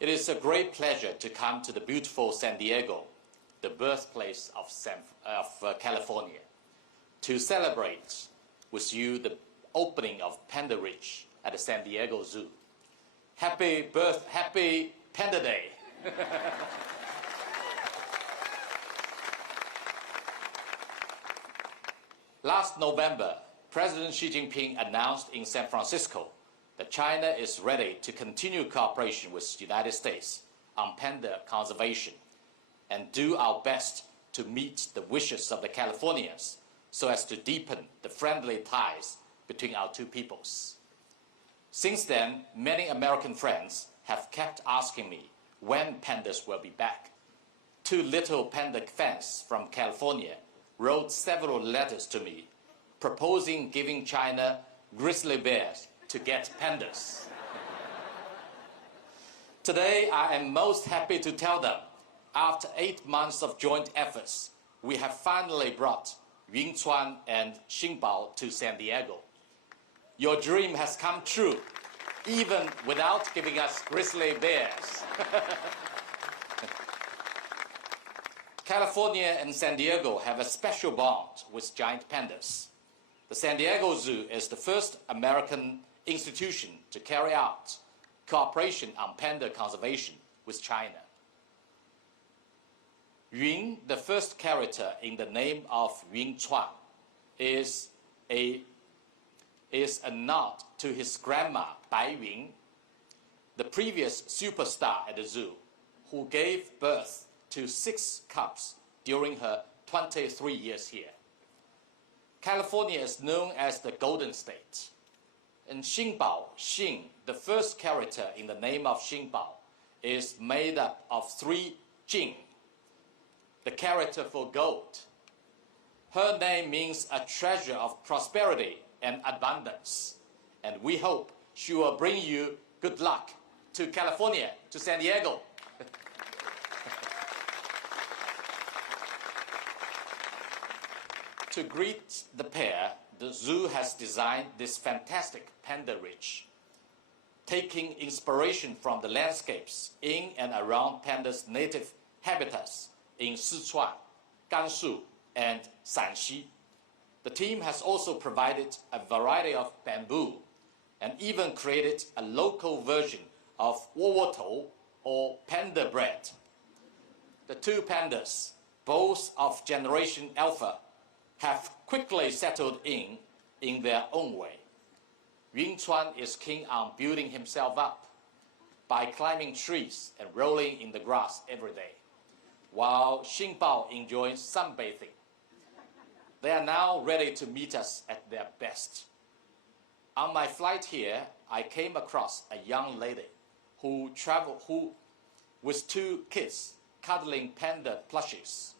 It is a great pleasure to come to the beautiful San Diego, the birthplace of California, to celebrate with you the opening of Panda Ridge at the San Diego Zoo. Happy Panda Day. Last November, President Xi Jinping announced in San Francisco that China is ready to continue cooperation with the United States on panda conservation and do our best to meet the wishes of the Californians so as to deepen the friendly ties between our two peoples. Since then, many American friends have kept asking me when pandas will be back. Two little panda fans from California wrote several letters to me proposing giving China grizzly bears to get pandas. Today, I am most happy to tell them, after 8 months of joint efforts, we have finally brought Chuan and Xin Bao to San Diego. Your dream has come true, even without giving us grizzly bears. California and San Diego have a special bond with giant pandas. The San Diego Zoo is the first American institution to carry out cooperation on panda conservation with China. Yun, the first character in the name of Chuan, is a nod to his grandma, Bai Yun, the previous superstar at the zoo, who gave birth to 6 cubs during her 23 years here. California is known as the Golden State. And Xin Bao, Xin, the first character in the name of Xin Bao, is made up of 3 Jing, the character for gold. Her name means a treasure of prosperity and abundance. And we hope she will bring you good luck to California, to San Diego. To greet the pair, the zoo has designed this fantastic Panda Ridge, taking inspiration from the landscapes in and around pandas' native habitats in Sichuan, Gansu, and Shanxi. The team has also provided a variety of bamboo and even created a local version of wowotou, or panda bread. The 2 pandas, both of Generation Alpha, have quickly settled in their own way. Chuan is keen on building himself up by climbing trees and rolling in the grass every day, while Xin Bao enjoys sunbathing. They are now ready to meet us at their best. On my flight here, I came across a young lady who with 2 kids cuddling panda plushies,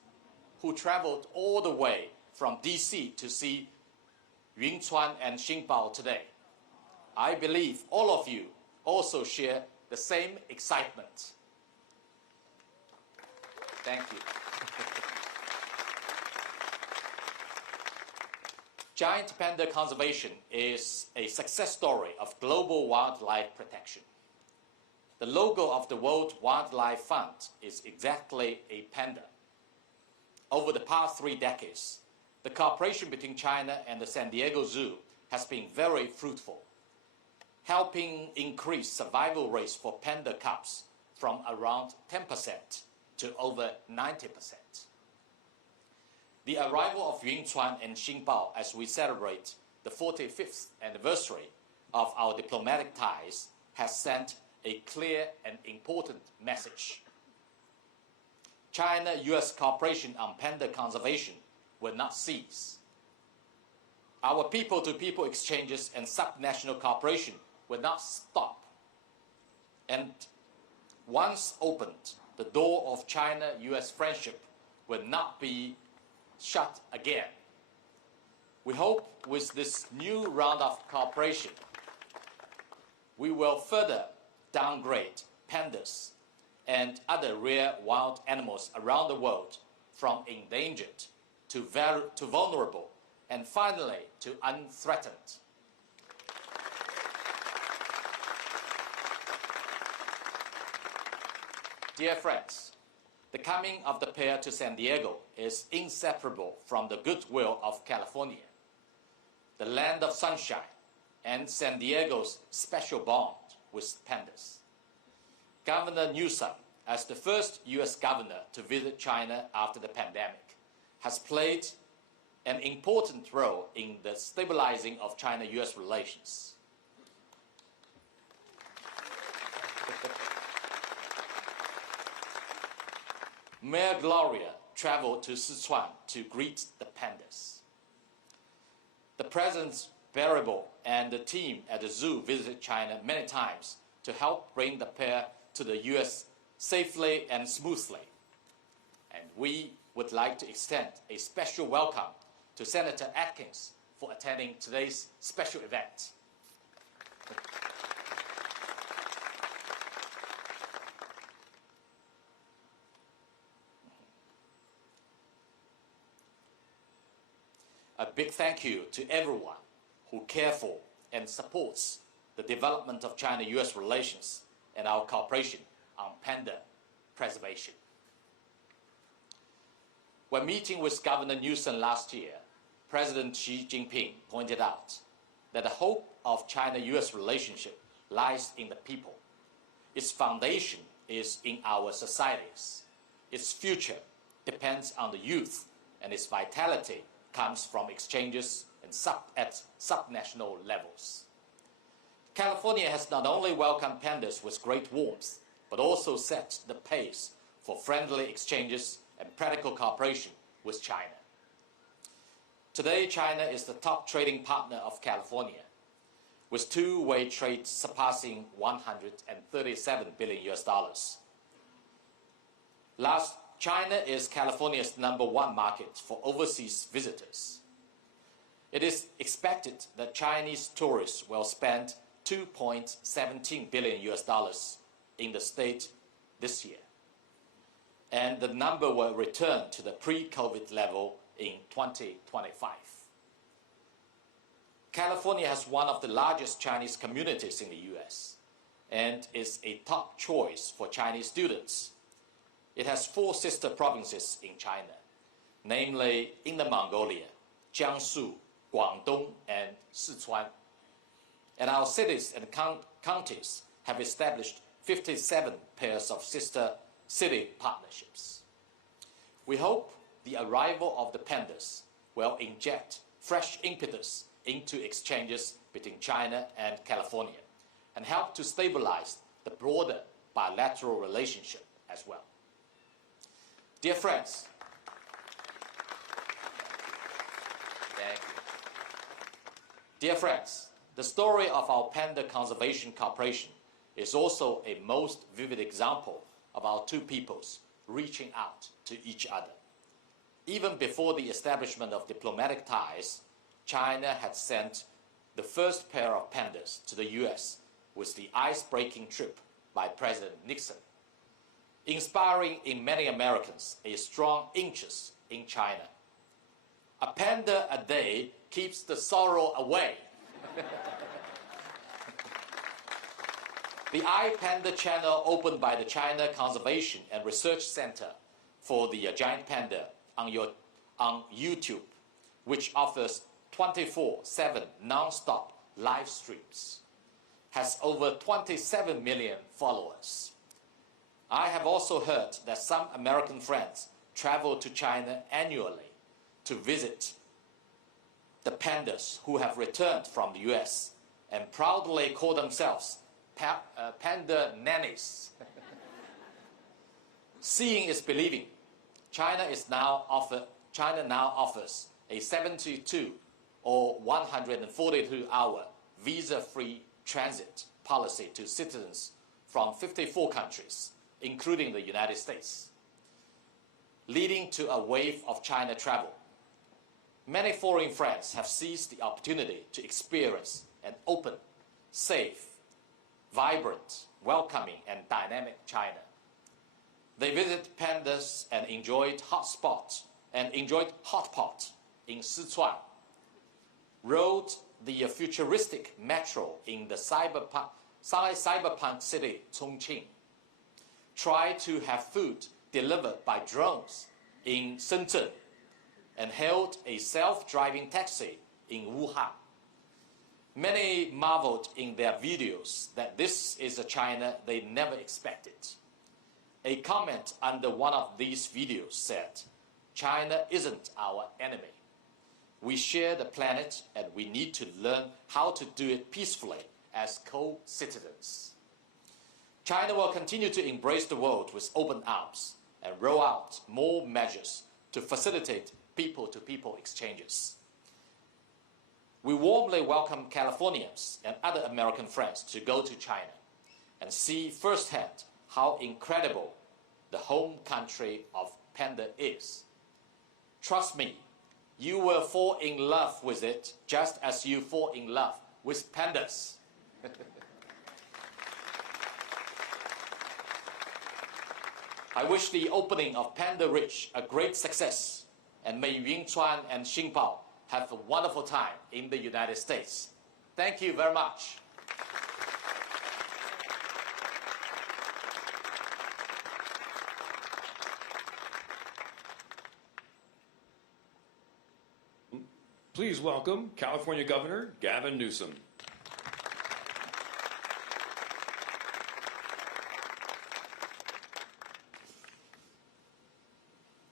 who traveled all the way from DC to see Chuan and Xin Bao today. I believe all of you also share the same excitement. Thank you. Giant panda conservation is a success story of global wildlife protection. The logo of the World Wildlife Fund is exactly a panda. Over the past 3 decades, the cooperation between China and the San Diego Zoo has been very fruitful, helping increase survival rates for panda cubs from around 10% to over 90%. The arrival of Chuan and Xin Bao as we celebrate the 45th anniversary of our diplomatic ties has sent a clear and important message. China-US cooperation on panda conservation will not cease. Our people-to-people exchanges and subnational cooperation will not stop. And once opened, the door of China-US friendship will not be shut again. We hope with this new round of cooperation, we will further downgrade pandas and other rare wild animals around the world from endangered to vulnerable and finally to unthreatened. Dear friends, the coming of the pair to San Diego is inseparable from the goodwill of California, the land of sunshine, and San Diego's special bond with pandas. Governor Newsom, as the first U.S. governor to visit China after the pandemic, has played an important role in the stabilizing of China-U.S. relations. Mayor Gloria traveled to Sichuan to greet the pandas. The President Bearable and the team at the zoo visited China many times to help bring the pair to the U.S. safely and smoothly. And we would like to extend a special welcome to Senator Atkins for attending today's special event. A big thank you to everyone who cares for and supports the development of China-US relations and our cooperation on panda preservation. When meeting with Governor Newsom last year, President Xi Jinping pointed out that the hope of China-US relationship lies in the people. Its foundation is in our societies. Its future depends on the youth, and its vitality comes from exchanges and at subnational levels. California has not only welcomed pandas with great warmth, but also set the pace for friendly exchanges and practical cooperation with China. Today, China is the top trading partner of California, with two-way trade surpassing $137 billion US. China is California's #1 market for overseas visitors. It is expected that Chinese tourists will spend $2.17 billion US in the state this year, and the number will return to the pre-COVID level in 2025. California has one of the largest Chinese communities in the US and is a top choice for Chinese students. It has 4 sister provinces in China, namely Inner Mongolia, Jiangsu, Guangdong, and Sichuan. And our cities and counties have established 57 pairs of sister city partnerships. We hope the arrival of the pandas will inject fresh impetus into exchanges between China and California and help to stabilize the broader bilateral relationship as well. Dear friends, thank you. Dear friends, the story of our panda conservation cooperation is also a most vivid example of our two peoples reaching out to each other. Even before the establishment of diplomatic ties, China had sent the first pair of pandas to the US with the ice-breaking trip by President Nixon, inspiring in many Americans a strong interest in China. A panda a day keeps the sorrow away. The iPanda channel opened by the China Conservation and Research Center for the giant panda on YouTube, which offers 24/7 non-stop live streams, has over 27 million followers. I have also heard that some American friends travel to China annually to visit the pandas who have returned from the US and proudly call themselves panda nannies. Seeing is believing. China now offers a 72 or 142-hour visa-free transit policy to citizens from 54 countries, including the United States, leading to a wave of China travel. Many foreign friends have seized the opportunity to experience an open, safe, vibrant, welcoming, and dynamic China. They visited pandas and enjoyed hot pot in Sichuan, rode the futuristic metro in the cyberpunk city Chongqing, tried to have food delivered by drones in Shenzhen, and hailed a self-driving taxi in Wuhan. Many marveled in their videos that this is a China they never expected. A comment under one of these videos said, "China isn't our enemy. We share the planet and we need to learn how to do it peacefully as co-citizens." China will continue to embrace the world with open arms and roll out more measures to facilitate people-to-people exchanges. We warmly welcome Californians and other American friends to go to China and see firsthand how incredible the home country of panda is. Trust me, you will fall in love with it just as you fall in love with pandas. I wish the opening of Panda Ridge a great success, and may Chuan and Xin Bao have a wonderful time in the United States. Thank you very much. Please welcome California Governor Gavin Newsom.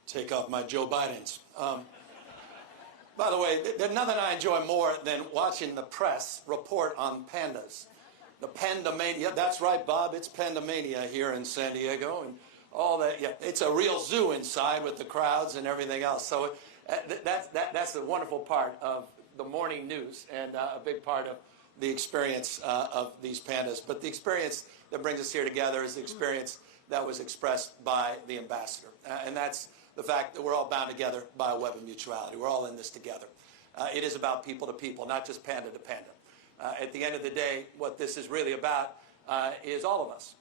Take off my Joe Bidens. By the way, there's nothing I enjoy more than watching the press report on pandas. The pandamania, that's right, Bob, it's pandamania here in San Diego, and all that. Yeah, it's a real zoo inside with the crowds and everything else. So that's the wonderful part of the morning news, and a big part of the experience of these pandas. But the experience that brings us here together is the experience that was expressed by the ambassador, and that's the fact that we're all bound together by a web of mutuality. We're all in this together. It is about people to people, not just panda to panda. At the end of the day, what this is really about is all of us.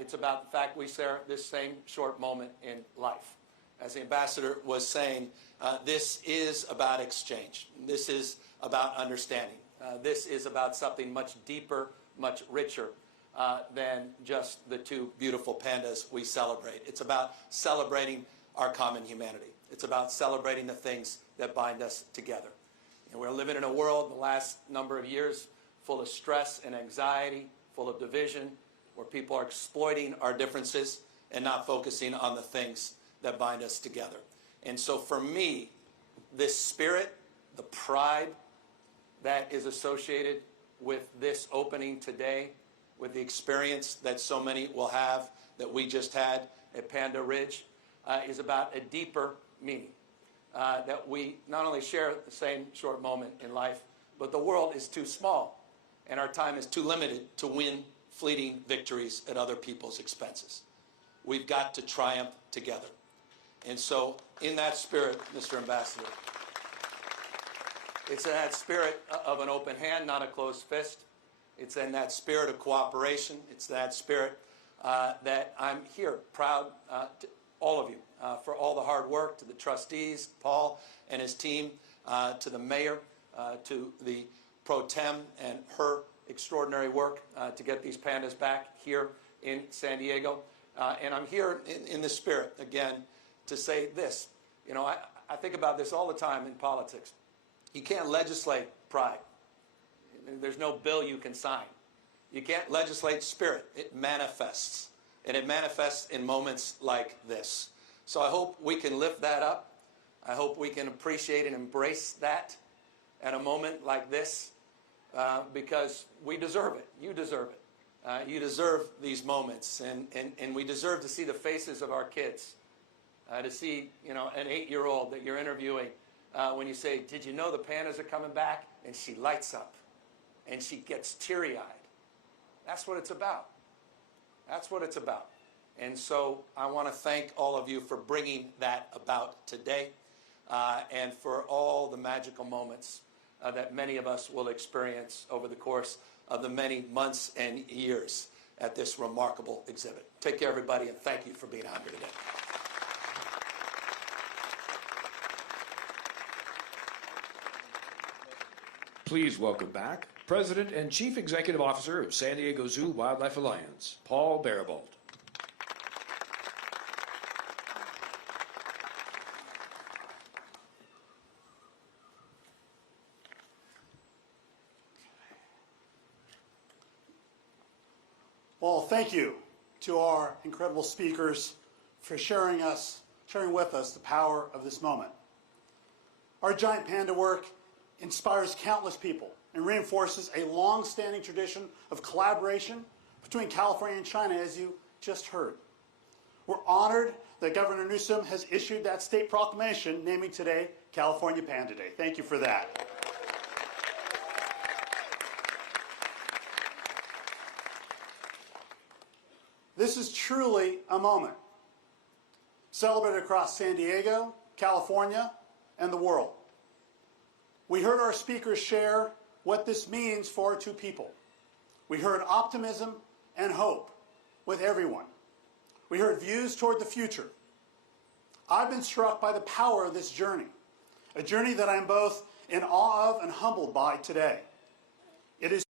It's about the fact we share this same short moment in life. As the ambassador was saying, this is about exchange. This is about understanding. This is about something much deeper, much richer than just the two beautiful pandas we celebrate. It's about celebrating our common humanity. It's about celebrating the things that bind us together. And we're living in a world the last number of years full of stress and anxiety, full of division, where people are exploiting our differences and not focusing on the things that bind us together. And so for me, this spirit, the pride that is associated with this opening today, with the experience that so many will have that we just had at Panda Ridge, is about a deeper meaning. That we not only share the same short moment in life, but the world is too small and our time is too limited to win fleeting victories at other people's expenses. We've got to triumph together. And so in that spirit, Mr. Ambassador, it's in that spirit of an open hand, not a closed fist. It's in that spirit of cooperation. It's that spirit that I'm here proud to all of you for all the hard work, to the trustees, Paul and his team, to the mayor, to the pro tem and her extraordinary work to get these pandas back here in San Diego. And I'm here in the spirit, again, to say this. You know, I think about this all the time in politics. You can't legislate pride. There's no bill you can sign. You can't legislate spirit. It manifests. And it manifests in moments like this. So I hope we can lift that up. I hope we can appreciate and embrace that at a moment like this, because we deserve it. You deserve it. You deserve these moments. And we deserve to see the faces of our kids. To see, you know, an 8-year-old that you're interviewing when you say, did you know the pandas are coming back? And she lights up. And she gets teary-eyed. That's what it's about. That's what it's about. And so I want to thank all of you for bringing that about today, and for all the magical moments that many of us will experience over the course of the many months and years at this remarkable exhibit. Take care, everybody, and thank you for being out here today. Please welcome back President and Chief Executive Officer of San Diego Zoo Wildlife Alliance, Paul Barabalt. Well, thank you to our incredible speakers for sharing with us the power of this moment. Our giant panda work inspires countless people and reinforces a long-standing tradition of collaboration between California and China, as you just heard. We're honored that Governor Newsom has issued that state proclamation naming today California Panda Day. Thank you for that. This is truly a moment celebrated across San Diego, California, and the world. We heard our speakers share what this means for our two people. We heard optimism and hope with everyone. We heard views toward the future. I've been struck by the power of this journey, a journey that I'm both in awe of and humbled by today. It is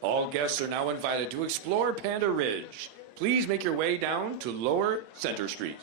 All guests are now invited to explore Panda Ridge. Please make your way down to Lower Center Street.